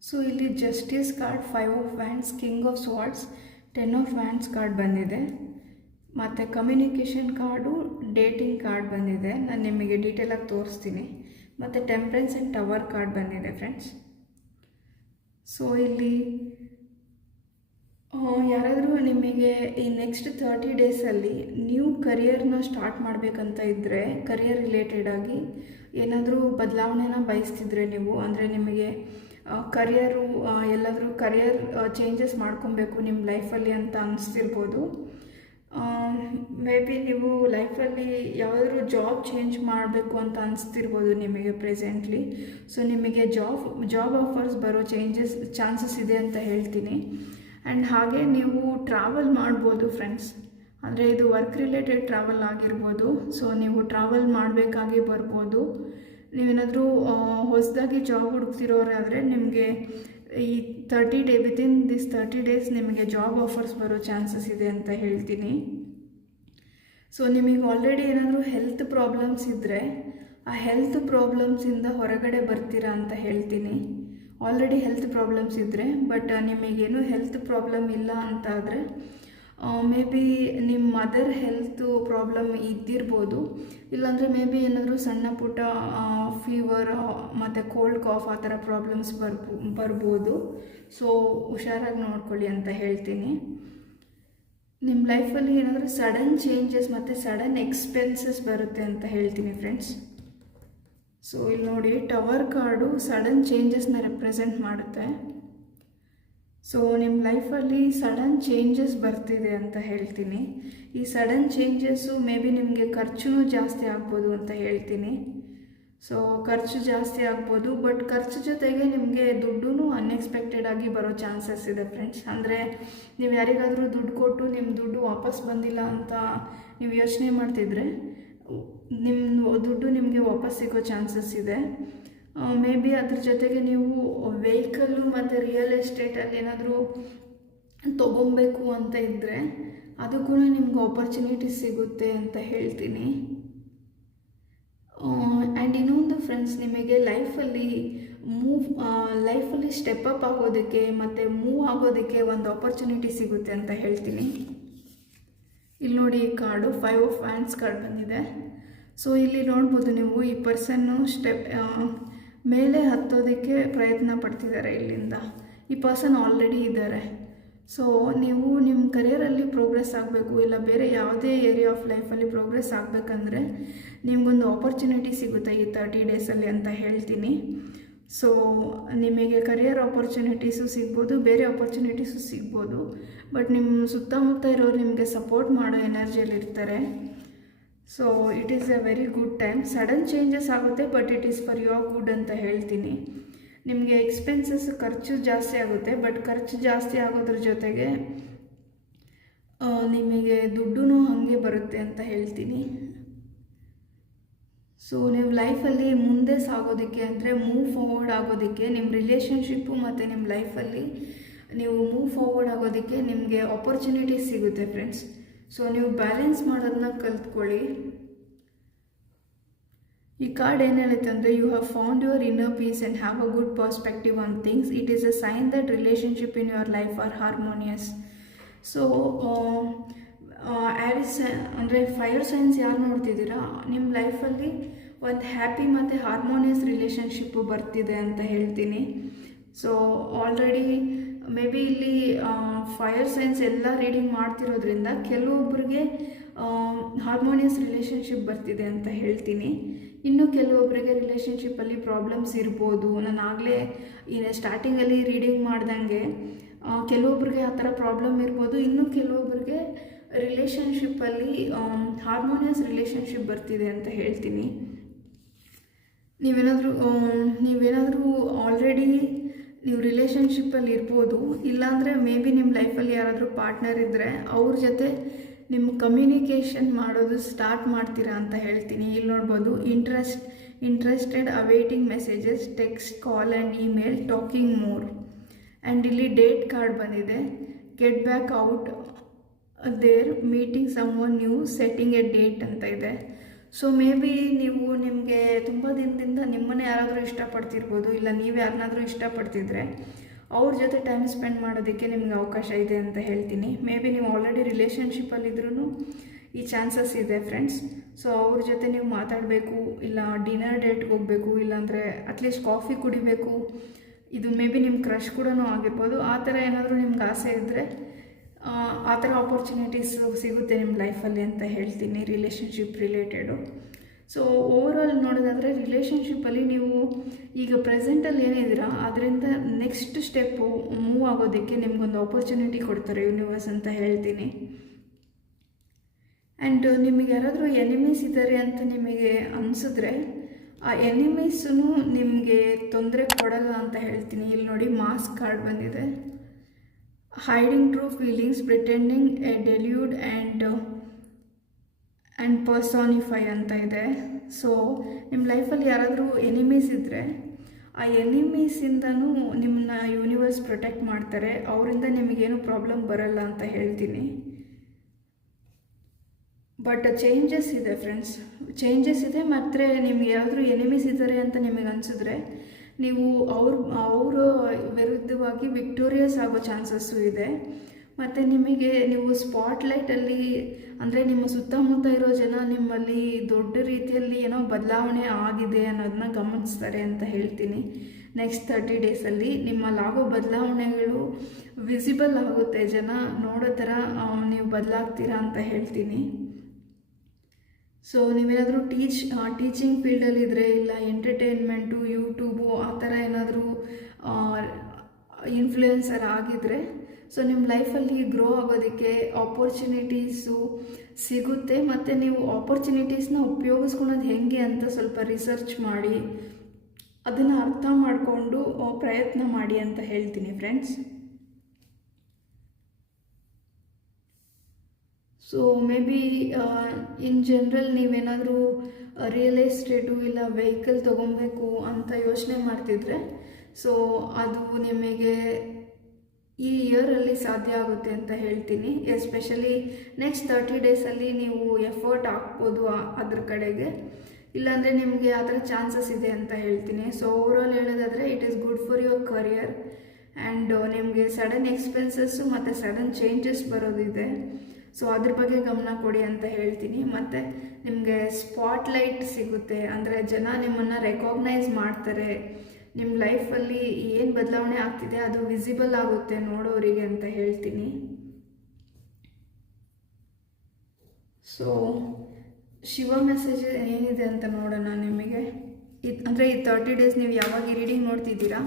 ಸೊ ಇಲ್ಲಿ justice card, 5 of wands, king of swords, 10 of wands card ಬಂದಿದೆ. ಮತ್ತು ಕಮ್ಯುನಿಕೇಷನ್ ಕಾರ್ಡು, ಡೇಟಿಂಗ್ ಕಾರ್ಡ್ ಬಂದಿದೆ. ನಾನು ನಿಮಗೆ ಡೀಟೇಲಾಗಿ ತೋರಿಸ್ತೀನಿ. ಮತ್ತು ಟೆಂಪ್ರೆನ್ಸ್ ಆ್ಯಂಡ್ ಟವರ್ ಕಾರ್ಡ್ ಬಂದಿದೆ ಫ್ರೆಂಡ್ಸ್. ಸೊ ಇಲ್ಲಿ ಯಾರಾದರೂ ನಿಮಗೆ ಈ ನೆಕ್ಸ್ಟ್ 30 ಡೇಸಲ್ಲಿ ನ್ಯೂ ಕರಿಯರ್ನ ಸ್ಟಾರ್ಟ್ ಮಾಡಬೇಕಂತ ಇದ್ದರೆ, ಕರಿಯರ್ ರಿಲೇಟೆಡ್ ಆಗಿ ಏನಾದರೂ ಬದಲಾವಣೆನ ಬಯಸ್ತಿದ್ರೆ ನೀವು, ಅಂದರೆ ನಿಮಗೆ ಕರಿಯರು ಎಲ್ಲಾದರೂ ಕರಿಯರ್ ಚೇಂಜಸ್ ಮಾಡ್ಕೊಬೇಕು ನಿಮ್ಮ ಲೈಫಲ್ಲಿ ಅಂತ ಅನಿಸ್ತಿರ್ಬೋದು. ಮೇ ಬಿ ನೀವು ಲೈಫಲ್ಲಿ ಯಾವುದಾದ್ರೂ ಜಾಬ್ ಚೇಂಜ್ ಮಾಡಬೇಕು ಅಂತ ಅನಿಸ್ತಿರ್ಬೋದು ನಿಮಗೆ ಪ್ರೆಸೆಂಟ್ಲಿ. ಸೊ ನಿಮಗೆ ಜಾಬ್ ಆಫರ್ಸ್ ಬರೋ ಚಾನ್ಸಸ್ ಇದೆ ಅಂತ ಹೇಳ್ತೀನಿ. ಆ್ಯಂಡ್ ಹಾಗೆ ನೀವು ಟ್ರಾವೆಲ್ ಮಾಡ್ಬೋದು ಫ್ರೆಂಡ್ಸ್. ಅಂದರೆ ಇದು ವರ್ಕ್ ರಿಲೇಟೆಡ್ ಟ್ರಾವೆಲ್ ಆಗಿರ್ಬೋದು. ಸೊ ನೀವು ಟ್ರಾವೆಲ್ ಮಾಡಬೇಕಾಗಿ ಬರ್ಬೋದು. ನೀವೇನಾದರೂ ಹೊಸದಾಗಿ ಜಾಬ್ ಹುಡುಕ್ತಿರೋರಾದರೆ ನಿಮಗೆ ಈ ವಿತಿನ್ ದಿಸ್ 30 ಡೇಸ್ ನಿಮಗೆ ಜಾಬ್ ಆಫರ್ಸ್ ಬರೋ ಚಾನ್ಸಸ್ ಇದೆ ಅಂತ ಹೇಳ್ತೀನಿ. ಸೊ ನಿಮಗೆ ಆಲ್ರೆಡಿ ಏನಾದರೂ ಹೆಲ್ತ್ ಪ್ರಾಬ್ಲಮ್ಸ್ ಇದ್ದರೆ ಆ ಹೆಲ್ತ್ ಪ್ರಾಬ್ಲಮ್ಸಿಂದ ಹೊರಗಡೆ ಬರ್ತೀರಾ ಅಂತ ಹೇಳ್ತೀನಿ. ಆಲ್ರೆಡಿ ಹೆಲ್ತ್ ಪ್ರಾಬ್ಲಮ್ಸ್ ಇದ್ದರೆ, ಬಟ್ ನಿಮಗೇನು ಹೆಲ್ತ್ ಪ್ರಾಬ್ಲಮ್ ಇಲ್ಲ ಅಂತ ಆದರೆ ಮೇ ಬಿ ನಿಮ್ಮ ಮದರ್ ಹೆಲ್ತು ಪ್ರಾಬ್ಲಮ್ ಇದ್ದಿರ್ಬೋದು, ಇಲ್ಲಾಂದರೆ ಮೇ ಬಿ ಏನಾದರೂ ಸಣ್ಣ ಪುಟ್ಟ ಫೀವರ್ ಮತ್ತು ಕೋಲ್ಡ್ ಕಾಫ್ ಆ ಥರ ಪ್ರಾಬ್ಲಮ್ಸ್ ಬರ್ಬೋದು. ಸೊ ಹುಷಾರಾಗಿ ನೋಡ್ಕೊಳ್ಳಿ ಅಂತ ಹೇಳ್ತೀನಿ. ನಿಮ್ಮ ಲೈಫಲ್ಲಿ ಏನಾದರೂ ಸಡನ್ ಚೇಂಜಸ್ ಮತ್ತು ಸಡನ್ ಎಕ್ಸ್ಪೆನ್ಸಸ್ ಬರುತ್ತೆ ಅಂತ ಹೇಳ್ತೀನಿ ಫ್ರೆಂಡ್ಸ್. ಸೊ ಇಲ್ಲಿ ನೋಡಿ, ಟವರ್ ಕಾರ್ಡು ಸಡನ್ ಚೇಂಜಸ್ನ ರೆಪ್ರೆಸೆಂಟ್ ಮಾಡುತ್ತೆ. ಸೊ ನಿಮ್ಮ ಲೈಫಲ್ಲಿ ಸಡನ್ ಚೇಂಜಸ್ ಬರ್ತಿದೆ ಅಂತ ಹೇಳ್ತೀನಿ. ಈ ಸಡನ್ ಚೇಂಜಸ್ಸು ಮೇ ಬಿ ನಿಮಗೆ ಖರ್ಚು ಜಾಸ್ತಿ ಆಗ್ಬೋದು ಅಂತ ಹೇಳ್ತೀನಿ. ಸೊ ಖರ್ಚು ಜಾಸ್ತಿ ಆಗ್ಬೋದು, ಬಟ್ ಖರ್ಚು ಜೊತೆಗೆ ನಿಮಗೆ ದುಡ್ಡು ಅನ್ಎಕ್ಸ್ಪೆಕ್ಟೆಡ್ ಆಗಿ ಬರೋ ಚಾನ್ಸಸ್ ಇದೆ ಫ್ರೆಂಡ್ಸ್. ಅಂದರೆ ನೀವು ಯಾರಿಗಾದರೂ ದುಡ್ಡು ಕೊಟ್ಟು ನಿಮ್ಮ ದುಡ್ಡು ವಾಪಸ್ ಬಂದಿಲ್ಲ ಅಂತ ನೀವು ಯೋಚನೆ ಮಾಡ್ತಿದ್ರೆ, ನಿಮ್ಮ ದುಡ್ಡು ನಿಮಗೆ ವಾಪಸ್ ಸಿಗೋ ಚಾನ್ಸಸ್ ಇದೆ. ಮೇ ಬಿ ಅದ್ರ ಜೊತೆಗೆ ನೀವು ವೆಹಿಕಲ್ಲು ಮತ್ತು ರಿಯಲ್ ಎಸ್ಟೇಟಲ್ಲಿ ಏನಾದರೂ ತೊಗೊಬೇಕು ಅಂತ ಇದ್ದರೆ ಅದಕ್ಕೂ ನಿಮ್ಗೆ ಆಪರ್ಚುನಿಟೀಸ್ ಸಿಗುತ್ತೆ ಅಂತ ಹೇಳ್ತೀನಿ. ಆ್ಯಂಡ್ ಇನ್ನೊಂದು ಫ್ರೆಂಡ್ಸ್, ನಿಮಗೆ ಲೈಫಲ್ಲಿ ಸ್ಟೆಪ್ ಅಪ್ ಆಗೋದಕ್ಕೆ ಮತ್ತು ಮೂವ್ ಆಗೋದಕ್ಕೆ ಒಂದು ಆಪರ್ಚುನಿಟಿ ಸಿಗುತ್ತೆ ಅಂತ ಹೇಳ್ತೀನಿ. ಇಲ್ಲಿ ನೋಡಿ, ಈ ಕಾರ್ಡು 5 ಆಫ್ ವ್ಯಾಂಡ್ಸ್ ಕಾರ್ಡ್ ಬಂದಿದೆ. ಸೊ ಇಲ್ಲಿ ನೋಡ್ಬೋದು ನೀವು, ಈ ಪರ್ಸನ್ನು ಮೇಲೆ ಹತ್ತೋದಕ್ಕೆ ಪ್ರಯತ್ನ ಪಡ್ತಿದ್ದಾರೆ. ಇಲ್ಲಿಂದ ಈ ಪರ್ಸನ್ ಆಲ್ರೆಡಿ ಇದ್ದಾರೆ. ಸೊ ನೀವು ನಿಮ್ಮ ಕರಿಯರಲ್ಲಿ ಪ್ರೋಗ್ರೆಸ್ ಆಗಬೇಕು, ಇಲ್ಲ ಬೇರೆ ಯಾವುದೇ ಏರಿಯಾ ಆಫ್ ಲೈಫಲ್ಲಿ ಪ್ರೋಗ್ರೆಸ್ ಆಗಬೇಕಂದ್ರೆ ನಿಮಗೊಂದು ಆಪರ್ಚುನಿಟಿ ಸಿಗುತ್ತೆ ಈ 30 ಡೇಸಲ್ಲಿ ಅಂತ ಹೇಳ್ತೀನಿ. ಸೊ ನಿಮಗೆ ಕರಿಯರ್ ಆಪರ್ಚುನಿಟೀಸು ಸಿಗ್ಬೋದು, ಬೇರೆ ಆಪರ್ಚುನಿಟೀಸು ಸಿಗ್ಬೋದು, ಬಟ್ ನಿಮ್ಮ ಸುತ್ತಮುತ್ತ ಇರೋರು ನಿಮಗೆ ಸಪೋರ್ಟ್ ಮಾಡೋ ಎನರ್ಜಿಯಲ್ಲಿ ಇರ್ತಾರೆ. So it is a very good time. Sudden changes ಆಗುತ್ತೆ, but it is for your good ಅಂತ ಹೇಳ್ತೀನಿ. ನಿಮಗೆ ಎಕ್ಸ್ಪೆನ್ಸಸ್ ಖರ್ಚು ಜಾಸ್ತಿ ಆಗುತ್ತೆ, ಬಟ್ ಖರ್ಚು ಜಾಸ್ತಿ ಆಗೋದ್ರ ಜೊತೆಗೆ ನಿಮಗೆ ದುಡ್ಡು ಹಾಗೆ ಬರುತ್ತೆ ಅಂತ ಹೇಳ್ತೀನಿ. ಸೊ ನೀವು ಲೈಫಲ್ಲಿ ಮುಂದೆ ಸಾಗೋದಕ್ಕೆ ಅಂದರೆ ಮೂವ್ ಫಾರ್ವರ್ಡ್ ಆಗೋದಕ್ಕೆ, ನಿಮ್ಮ ರಿಲೇಷನ್ಶಿಪ್ಪು ಮತ್ತು ನಿಮ್ಮ ಲೈಫಲ್ಲಿ ನೀವು ಮೂವ್ ಫಾರ್ವರ್ಡ್ ಆಗೋದಕ್ಕೆ ನಿಮಗೆ ಆಪರ್ಚುನಿಟೀಸ್ ಸಿಗುತ್ತೆ ಫ್ರೆಂಡ್ಸ್. ಸೊ ನೀವು ಬ್ಯಾಲೆನ್ಸ್ ಮಾಡೋದನ್ನ ಕಲ್ತ್ಕೊಳ್ಳಿ. ಈ ಕಾರ್ಡ್ ಏನು ಹೇಳುತ್ತೆ ಅಂದರೆ, you have found your inner peace and have a good perspective on things. It is a sign that relationship in your life are harmonious. So Aries ಅಂದರೆ fire science ಯಾರು ನೋಡ್ತಿದ್ದೀರಾ, ನಿಮ್ಮ ಲೈಫಲ್ಲಿ ಒಂದು ಹ್ಯಾಪಿ ಮತ್ತು ಹಾರ್ಮೋನಿಯಸ್ ರಿಲೇಷನ್ಶಿಪ್ಪು ಬರ್ತಿದೆ ಅಂತ ಹೇಳ್ತೀನಿ. ಸೊ ಆಲ್ರೆಡಿ ಮೇ ಬಿ ಇಲ್ಲಿ ಫೈರ್ ಸೈನ್ಸ್ ಎಲ್ಲ ರೀಡಿಂಗ್ ಮಾಡ್ತಿರೋದ್ರಿಂದ ಕೆಲವೊಬ್ಬರಿಗೆ ಹಾರ್ಮೋನಿಯಸ್ ರಿಲೇಷನ್ಶಿಪ್ ಬರ್ತಿದೆ ಅಂತ ಹೇಳ್ತೀನಿ. ಇನ್ನು ಕೆಲವೊಬ್ಬರಿಗೆ ರಿಲೇಷನ್ಶಿಪ್ಪಲ್ಲಿ ಪ್ರಾಬ್ಲಮ್ಸ್ ಇರ್ಬೋದು. ನಾನು ಆಗಲೇ ಸ್ಟಾರ್ಟಿಂಗಲ್ಲಿ ರೀಡಿಂಗ್ ಮಾಡ್ದಂಗೆ ಕೆಲವೊಬ್ಬರಿಗೆ ಆ ಥರ ಪ್ರಾಬ್ಲಮ್ ಇರ್ಬೋದು. ಇನ್ನು ಕೆಲವೊಬ್ಬರಿಗೆ ರಿಲೇಷನ್ಶಿಪ್ಪಲ್ಲಿ ಹಾರ್ಮೋನಿಯಸ್ ರಿಲೇಷನ್ಶಿಪ್ ಬರ್ತಿದೆ ಅಂತ ಹೇಳ್ತೀನಿ. ನೀವೇನಾದರೂ ಆಲ್ರೆಡಿ ನೀವು ರಿಲೇಷನ್ಶಿಪ್ಪಲ್ಲಿ ಇರ್ಬೋದು, ಇಲ್ಲಾಂದರೆ ಮೇ ಬಿ ನಿಮ್ಮ ಲೈಫಲ್ಲಿ ಯಾರಾದರೂ ಪಾರ್ಟ್ನರ್ ಇದ್ದರೆ ಅವ್ರ ಜೊತೆ ನಿಮ್ಮ ಕಮ್ಯುನಿಕೇಷನ್ ಮಾಡೋದು ಸ್ಟಾರ್ಟ್ ಮಾಡ್ತೀರಾ ಅಂತ ಹೇಳ್ತೀನಿ. ಇಲ್ಲಿ ನೋಡ್ಬೋದು, interested, awaiting messages, text, call and email, talking more. And ಇಲ್ಲಿ ಡೇಟ್ ಕಾರ್ಡ್ ಬಂದಿದೆ, get back out there, meeting someone new, setting a date ಅಂತ ಇದೆ. ಸೊ ಮೇ ಬಿ ನಿಮಗೆ ತುಂಬ ದಿನದಿಂದ ನಿಮ್ಮನ್ನೇ ಯಾರಾದರೂ ಇಷ್ಟಪಡ್ತಿರ್ಬೋದು, ಇಲ್ಲ ನೀವು ಯಾರನ್ನಾದರೂ ಇಷ್ಟಪಡ್ತಿದ್ರೆ ಅವ್ರ ಜೊತೆ ಟೈಮ್ ಸ್ಪೆಂಡ್ ಮಾಡೋದಕ್ಕೆ ನಿಮ್ಗೆ ಅವಕಾಶ ಇದೆ ಅಂತ ಹೇಳ್ತೀನಿ. ಮೇ ಬಿ ನೀವು ಆಲ್ರೆಡಿ ರಿಲೇಷನ್ಶಿಪ್ಪಲ್ಲಿದ್ರೂ ಈ ಚಾನ್ಸಸ್ ಇದೆ ಫ್ರೆಂಡ್ಸ್. ಸೊ ಅವ್ರ ಜೊತೆ ನೀವು ಮಾತಾಡಬೇಕು, ಇಲ್ಲ ಡಿನ್ನರ್ ಡೇಟ್ಗೆ ಹೋಗಬೇಕು, ಇಲ್ಲಾಂದರೆ ಅಟ್ಲೀಸ್ಟ್ ಕಾಫಿ ಕುಡಿಬೇಕು. ಇದು ಮೇ ಬಿ ನಿಮ್ಮ ಕ್ರಶ್ ಕೂಡ ಆಗಿರ್ಬೋದು. ಆ ಥರ ಏನಾದರೂ ನಿಮ್ಗೆ ಆಸೆ ಇದ್ದರೆ ಆ ಥರ ಆಪರ್ಚುನಿಟೀಸ್ ಸಿಗುತ್ತೆ ನಿಮ್ಮ ಲೈಫಲ್ಲಿ ಅಂತ ಹೇಳ್ತೀನಿ, ರಿಲೇಷನ್ಶಿಪ್ ರಿಲೇಟೆಡು. ಸೊ ಓವರಾಲ್ ನೋಡೋದಾದರೆ ರಿಲೇಷನ್ಶಿಪ್ಪಲ್ಲಿ ನೀವು ಈಗ ಪ್ರೆಸೆಂಟಲ್ಲಿ ಏನಿದ್ದೀರಾ ಅದರಿಂದ ನೆಕ್ಸ್ಟ್ ಸ್ಟೆಪ್ಪು ಮೂವ್ ಆಗೋದಕ್ಕೆ ನಿಮಗೊಂದು ಆಪರ್ಚುನಿಟಿ ಕೊಡ್ತಾರೆ ಯೂನಿವರ್ಸ್ ಅಂತ ಹೇಳ್ತೀನಿ. ಆ್ಯಂಡ್ ನಿಮಗೆ ಯಾರಾದರೂ ಎನಿಮೀಸ್ ಇದ್ದಾರೆ ಅಂತ ನಿಮಗೆ ಅನಿಸಿದ್ರೆ ಆ ಎನಿಮೀಸೂ ನಿಮಗೆ ತೊಂದರೆ ಕೊಡಲ್ಲ ಅಂತ ಹೇಳ್ತೀನಿ. ಇಲ್ಲಿ ನೋಡಿ, ಮಾಸ್ಕ್ ಕಾರ್ಡ್ ಬಂದಿದೆ, hiding true feelings, pretending a deluded and personify ಅಂತ ಇದೆ. ಸೊ ನಿಮ್ಮ ಲೈಫಲ್ಲಿ ಯಾರಾದರೂ ಎನಿಮೀಸ್ ಇದ್ದರೆ ಆ ಎನಿಮೀಸಿಂದನೂ ನಿಮ್ಮನ್ನ ಯೂನಿವರ್ಸ್ ಪ್ರೊಟೆಕ್ಟ್ ಮಾಡ್ತಾರೆ, ಅವರಿಂದ ನಿಮಗೇನು ಪ್ರಾಬ್ಲಮ್ ಬರಲ್ಲ ಅಂತ ಹೇಳ್ತೀನಿ. ಬಟ್ ಚೇಂಜಸ್ ಇದೆ ಫ್ರೆಂಡ್ಸ್, ಚೇಂಜಸ್ ಇದೆ. ಮತ್ತು ನಿಮ್ಗೆ ಯಾರಾದರೂ ಎನಿಮೀಸ್ ಇದ್ದಾರೆ ಅಂತ ನಿಮಗೆ ಅನಿಸಿದ್ರೆ ನೀವು ಅವರ ವಿರುದ್ಧವಾಗಿ ವಿಕ್ಟೋರಿಯಸ್ ಆಗೋ ಚಾನ್ಸಸ್ಸು ಇದೆ. ಮತ್ತು ನಿಮಗೆ ನೀವು ಸ್ಪಾಟ್ಲೈಟಲ್ಲಿ ಅಂದರೆ ನಿಮ್ಮ ಸುತ್ತಮುತ್ತ ಇರೋ ಜನ ನಿಮ್ಮಲ್ಲಿ ದೊಡ್ಡ ರೀತಿಯಲ್ಲಿ ಏನೋ ಬದಲಾವಣೆ ಆಗಿದೆ ಅನ್ನೋದನ್ನ ಗಮನಿಸ್ತಾರೆ ಅಂತ ಹೇಳ್ತೀನಿ. ನೆಕ್ಸ್ಟ್ 30 ಡೇಸಲ್ಲಿ ನಿಮ್ಮಲ್ಲಾಗೋ ಬದಲಾವಣೆಗಳು ವಿಸಿಬಲ್ ಆಗುತ್ತೆ, ಜನ ನೋಡೋ ಥರ ನೀವು ಬದಲಾಗ್ತೀರಾ ಅಂತ ಹೇಳ್ತೀನಿ. ಸೊ ನೀವೇನಾದರೂ ಟೀಚಿಂಗ್ ಫೀಲ್ಡಲ್ಲಿದ್ದರೆ, ಇಲ್ಲ ಎಂಟರ್ಟೈನ್ಮೆಂಟು, ಯೂಟ್ಯೂಬು ಆ ಥರ ಏನಾದರೂ ಇನ್ಫ್ಲೂಯೆನ್ಸರ್ ಆಗಿದ್ದರೆ, ಸೊ ನಿಮ್ಮ ಲೈಫಲ್ಲಿ ಗ್ರೋ ಆಗೋದಕ್ಕೆ ಆಪರ್ಚುನಿಟೀಸು ಸಿಗುತ್ತೆ. ಮತ್ತು ನೀವು ಆಪರ್ಚುನಿಟೀಸ್ನ ಉಪಯೋಗಿಸ್ಕೊಳೋದು ಹೇಗೆ ಅಂತ ಸ್ವಲ್ಪ ರಿಸರ್ಚ್ ಮಾಡಿ ಅದನ್ನು ಅರ್ಥ ಮಾಡಿಕೊಂಡು ಪ್ರಯತ್ನ ಮಾಡಿ ಅಂತ ಹೇಳ್ತೀನಿ friends. So may be in general ನೀವೇನಾದರೂ ರಿಯಲ್ ಎಸ್ಟೇಟು ಇಲ್ಲ ವೆಹಿಕಲ್ ತೊಗೊಬೇಕು ಅಂತ ಯೋಚನೆ ಮಾಡ್ತಿದ್ರೆ, ಸೊ ಅದು ನಿಮಗೆ ಈ ಇಯರಲ್ಲಿ ಸಾಧ್ಯ ಆಗುತ್ತೆ ಅಂತ ಹೇಳ್ತೀನಿ. ಎಸ್ಪೆಷಲಿ ನೆಕ್ಸ್ಟ್ 30 ಡೇಸಲ್ಲಿ ನೀವು ಎಫರ್ಟ್ ಹಾಕ್ಬೋದು ಅದ್ರ ಕಡೆಗೆ, ಇಲ್ಲಾಂದರೆ ನಿಮಗೆ ಆ ಥರ ಚಾನ್ಸಸ್ ಇದೆ ಅಂತ ಹೇಳ್ತೀನಿ. ಸೊ ಓವರಾಲ್ ಹೇಳೋದಾದರೆ it is good for your career. And ನಿಮಗೆ ಸಡನ್ ಎಕ್ಸ್ಪೆನ್ಸಸ್ಸು ಮತ್ತು ಸಡನ್ ಚೇಂಜಸ್ ಬರೋದಿದೆ. ಸೊ ಅದ್ರ ಬಗ್ಗೆ ಗಮನ ಕೊಡಿ ಅಂತ ಹೇಳ್ತೀನಿ. ಮತ್ತು ನಿಮಗೆ ಸ್ಪಾಟ್ಲೈಟ್ ಸಿಗುತ್ತೆ, ಅಂದರೆ ಜನ ನಿಮ್ಮನ್ನು ರೆಕಾಗ್ನೈಸ್ ಮಾಡ್ತಾರೆ. ನಿಮ್ಮ ಲೈಫಲ್ಲಿ ಏನು ಬದಲಾವಣೆ ಆಗ್ತಿದೆ ಅದು ವಿಸಿಬಲ್ ಆಗುತ್ತೆ ನೋಡೋರಿಗೆ ಅಂತ ಹೇಳ್ತೀನಿ. ಸೊ ಶಿವ ಮೆಸೇಜ್ ಏನಿದೆ ಅಂತ ನೋಡೋಣ ನಿಮಗೆ. ಅಂದರೆ ಈ 30 ಡೇಸ್ ನೀವು ಯಾವಾಗ ಈ ರೀಡಿಂಗ್ ನೋಡ್ತಿದ್ದೀರಾ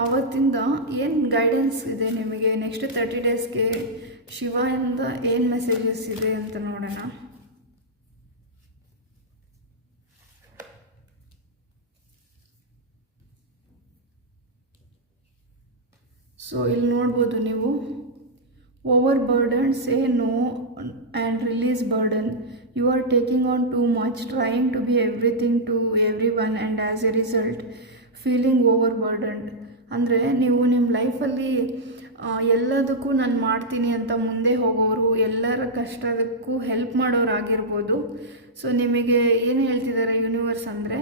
ಆವತ್ತಿಂದ ಏನು ಗೈಡೆನ್ಸ್ ಇದೆ ನಿಮಗೆ, ನೆಕ್ಸ್ಟ್ 30 ಡೇಸ್ಗೆ ಶಿವಯಿಂದ ಏನು ಮೆಸೇಜಸ್ ಇದೆ ಅಂತ ನೋಡೋಣ. ಸೊ ಇಲ್ಲಿ ನೋಡ್ಬೋದು ನೀವು, overburden, say no and release burden. You are taking on too much, trying to be everything to everyone and as a result feeling overburdened. ಅಂದರೆ ನೀವು ನಿಮ್ಮ ಲೈಫಲ್ಲಿ ಎಲ್ಲದಕ್ಕೂ ನಾನು ಮಾಡ್ತೀನಿ ಅಂತ ಮುಂದೆ ಹೋಗೋರು, ಎಲ್ಲರ ಕಷ್ಟದಕ್ಕೂ ಹೆಲ್ಪ್ ಮಾಡೋರಾಗಿರ್ಬೋದು. ಸೊ ನಿಮಗೆ ಏನು ಹೇಳ್ತಿದ್ದಾರೆ ಯೂನಿವರ್ಸ್ ಅಂದರೆ,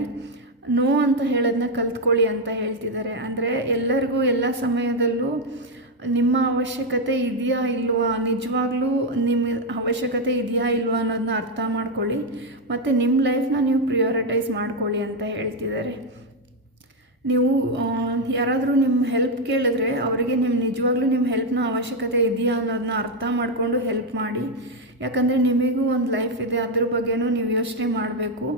ನೋ ಅಂತ ಹೇಳೋದನ್ನ ಕಲ್ತ್ಕೊಳ್ಳಿ ಅಂತ ಹೇಳ್ತಿದ್ದಾರೆ. ಅಂದರೆ ಎಲ್ಲರಿಗೂ ಎಲ್ಲ ಸಮಯದಲ್ಲೂ ನಿಮ್ಮ ಅವಶ್ಯಕತೆ ಇದೆಯಾ ಇಲ್ವಾ, ನಿಜವಾಗ್ಲೂ ನಿಮ್ಮ ಅವಶ್ಯಕತೆ ಇದೆಯಾ ಇಲ್ವಾ ಅನ್ನೋದನ್ನ ಅರ್ಥ ಮಾಡ್ಕೊಳ್ಳಿ. ಮತ್ತು ನಿಮ್ಮ ಲೈಫ್ನ ನೀವು ಪ್ರಿಯಾರಿಟೈಸ್ ಮಾಡ್ಕೊಳ್ಳಿ ಅಂತ ಹೇಳ್ತಿದ್ದಾರೆ. ನೀವು ಯಾರಾದರೂ ನಿಮ್ಮ ಹೆಲ್ಪ್ ಕೇಳಿದ್ರೆ ಅವರಿಗೆ ನಿಜವಾಗ್ಲೂ ನಿಮ್ಮ ಹೆಲ್ಪ್ನ ಅವಶ್ಯಕತೆ ಇದೆಯಾ ಅನ್ನೋದನ್ನ ಅರ್ಥ ಮಾಡಿಕೊಂಡು ಹೆಲ್ಪ್ ಮಾಡಿ. ಯಾಕಂದರೆ ನಿಮಗೂ ಒಂದು ಲೈಫ್ ಇದೆ, ಅದ್ರ ಬಗ್ಗೆನೂ ನೀವು ಯೋಚನೆ ಮಾಡಬೇಕು.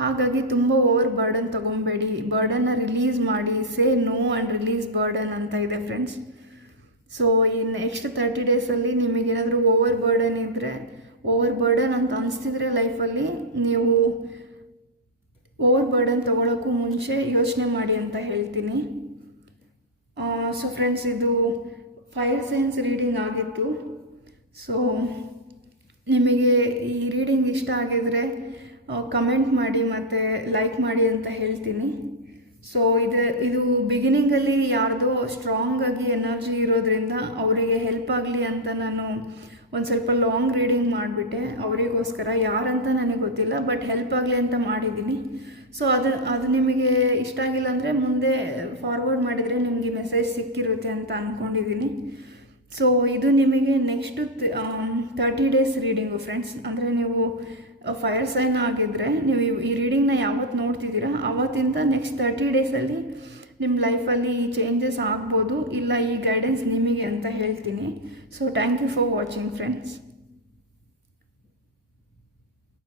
ಹಾಗಾಗಿ ತುಂಬ ಓವರ್ ಬರ್ಡನ್ ತೊಗೊಬೇಡಿ, ಬರ್ಡನ್ನ ರಿಲೀಸ್ ಮಾಡಿ. Say no and release burden ಅಂತ ಇದೆ ಫ್ರೆಂಡ್ಸ್. ಸೊ ಈ ನೆಕ್ಸ್ಟ್ 30 ಡೇಸಲ್ಲಿ ನಿಮಗೇನಾದರೂ ಓವರ್ ಬರ್ಡನ್ ಇದ್ದರೆ, ಓವರ್ ಬರ್ಡನ್ ಅಂತ ಅನಿಸ್ತಿದ್ರೆ ಲೈಫಲ್ಲಿ, ನೀವು ಓವರ್ ಬರ್ಡನ್ ತೊಗೊಳೋಕ್ಕೂ ಮುಂಚೆ ಯೋಚನೆ ಮಾಡಿ ಅಂತ ಹೇಳ್ತೀನಿ. ಸೊ ಫ್ರೆಂಡ್ಸ್, ಇದು ಫೈರ್ ಸೈನ್ಸ್ ರೀಡಿಂಗ್ ಆಗಿತ್ತು. ಸೊ ನಿಮಗೆ ಈ ರೀಡಿಂಗ್ ಇಷ್ಟ ಆಗಿದರೆ ಕಮೆಂಟ್ ಮಾಡಿ ಮತ್ತು ಲೈಕ್ ಮಾಡಿ ಅಂತ ಹೇಳ್ತೀನಿ. ಸೊ ಇದು ಬಿಗಿನಿಂಗಲ್ಲಿ ಯಾರ್ದೋ ಸ್ಟ್ರಾಂಗಾಗಿ ಎನರ್ಜಿ ಇರೋದ್ರಿಂದ ಅವರಿಗೆ ಹೆಲ್ಪ್ ಆಗಲಿ ಅಂತ ನಾನು ಒಂದು ಸ್ವಲ್ಪ ಲಾಂಗ್ ರೀಡಿಂಗ್ ಮಾಡಿಬಿಟ್ಟೆ ಅವರಿಗೋಸ್ಕರ. ಯಾರಂತ ನನಗೆ ಗೊತ್ತಿಲ್ಲ, ಬಟ್ ಹೆಲ್ಪ್ ಆಗಲಿ ಅಂತ ಮಾಡಿದ್ದೀನಿ. ಸೊ ಅದು ನಿಮಗೆ ಇಷ್ಟ ಆಗಿಲ್ಲ ಅಂದರೆ ಮುಂದೆ ಫಾರ್ವರ್ಡ್ ಮಾಡಿದರೆ ನಿಮಗೆ ಮೆಸೇಜ್ ಸಿಕ್ಕಿರುತ್ತೆ ಅಂತ ಅಂದ್ಕೊಂಡಿದ್ದೀನಿ. ಸೊ ಇದು ನಿಮಗೆ ನೆಕ್ಸ್ಟು 30 ಡೇಸ್ ರೀಡಿಂಗು ಫ್ರೆಂಡ್ಸ್. ಅಂದರೆ ನೀವು ಫೈರ್ ಸೈನ್ ಆಗಿದ್ದರೆ ನೀವು ಈ ರೀಡಿಂಗ್ನ ಯಾವತ್ತು ನೋಡ್ತಿದ್ದೀರಾ ಆವತ್ತಿಂದ ನೆಕ್ಸ್ಟ್ 30 ಡೇಸಲ್ಲಿ ನಿಮ್ಮ ಲೈಫಲ್ಲಿ ಈ ಚೇಂಜಸ್ ಆಗ್ಬೋದು, ಇಲ್ಲ ಈ ಗೈಡೆನ್ಸ್ ನಿಮಗೆ ಅಂತ ಹೇಳ್ತೀನಿ. So thank you for watching friends.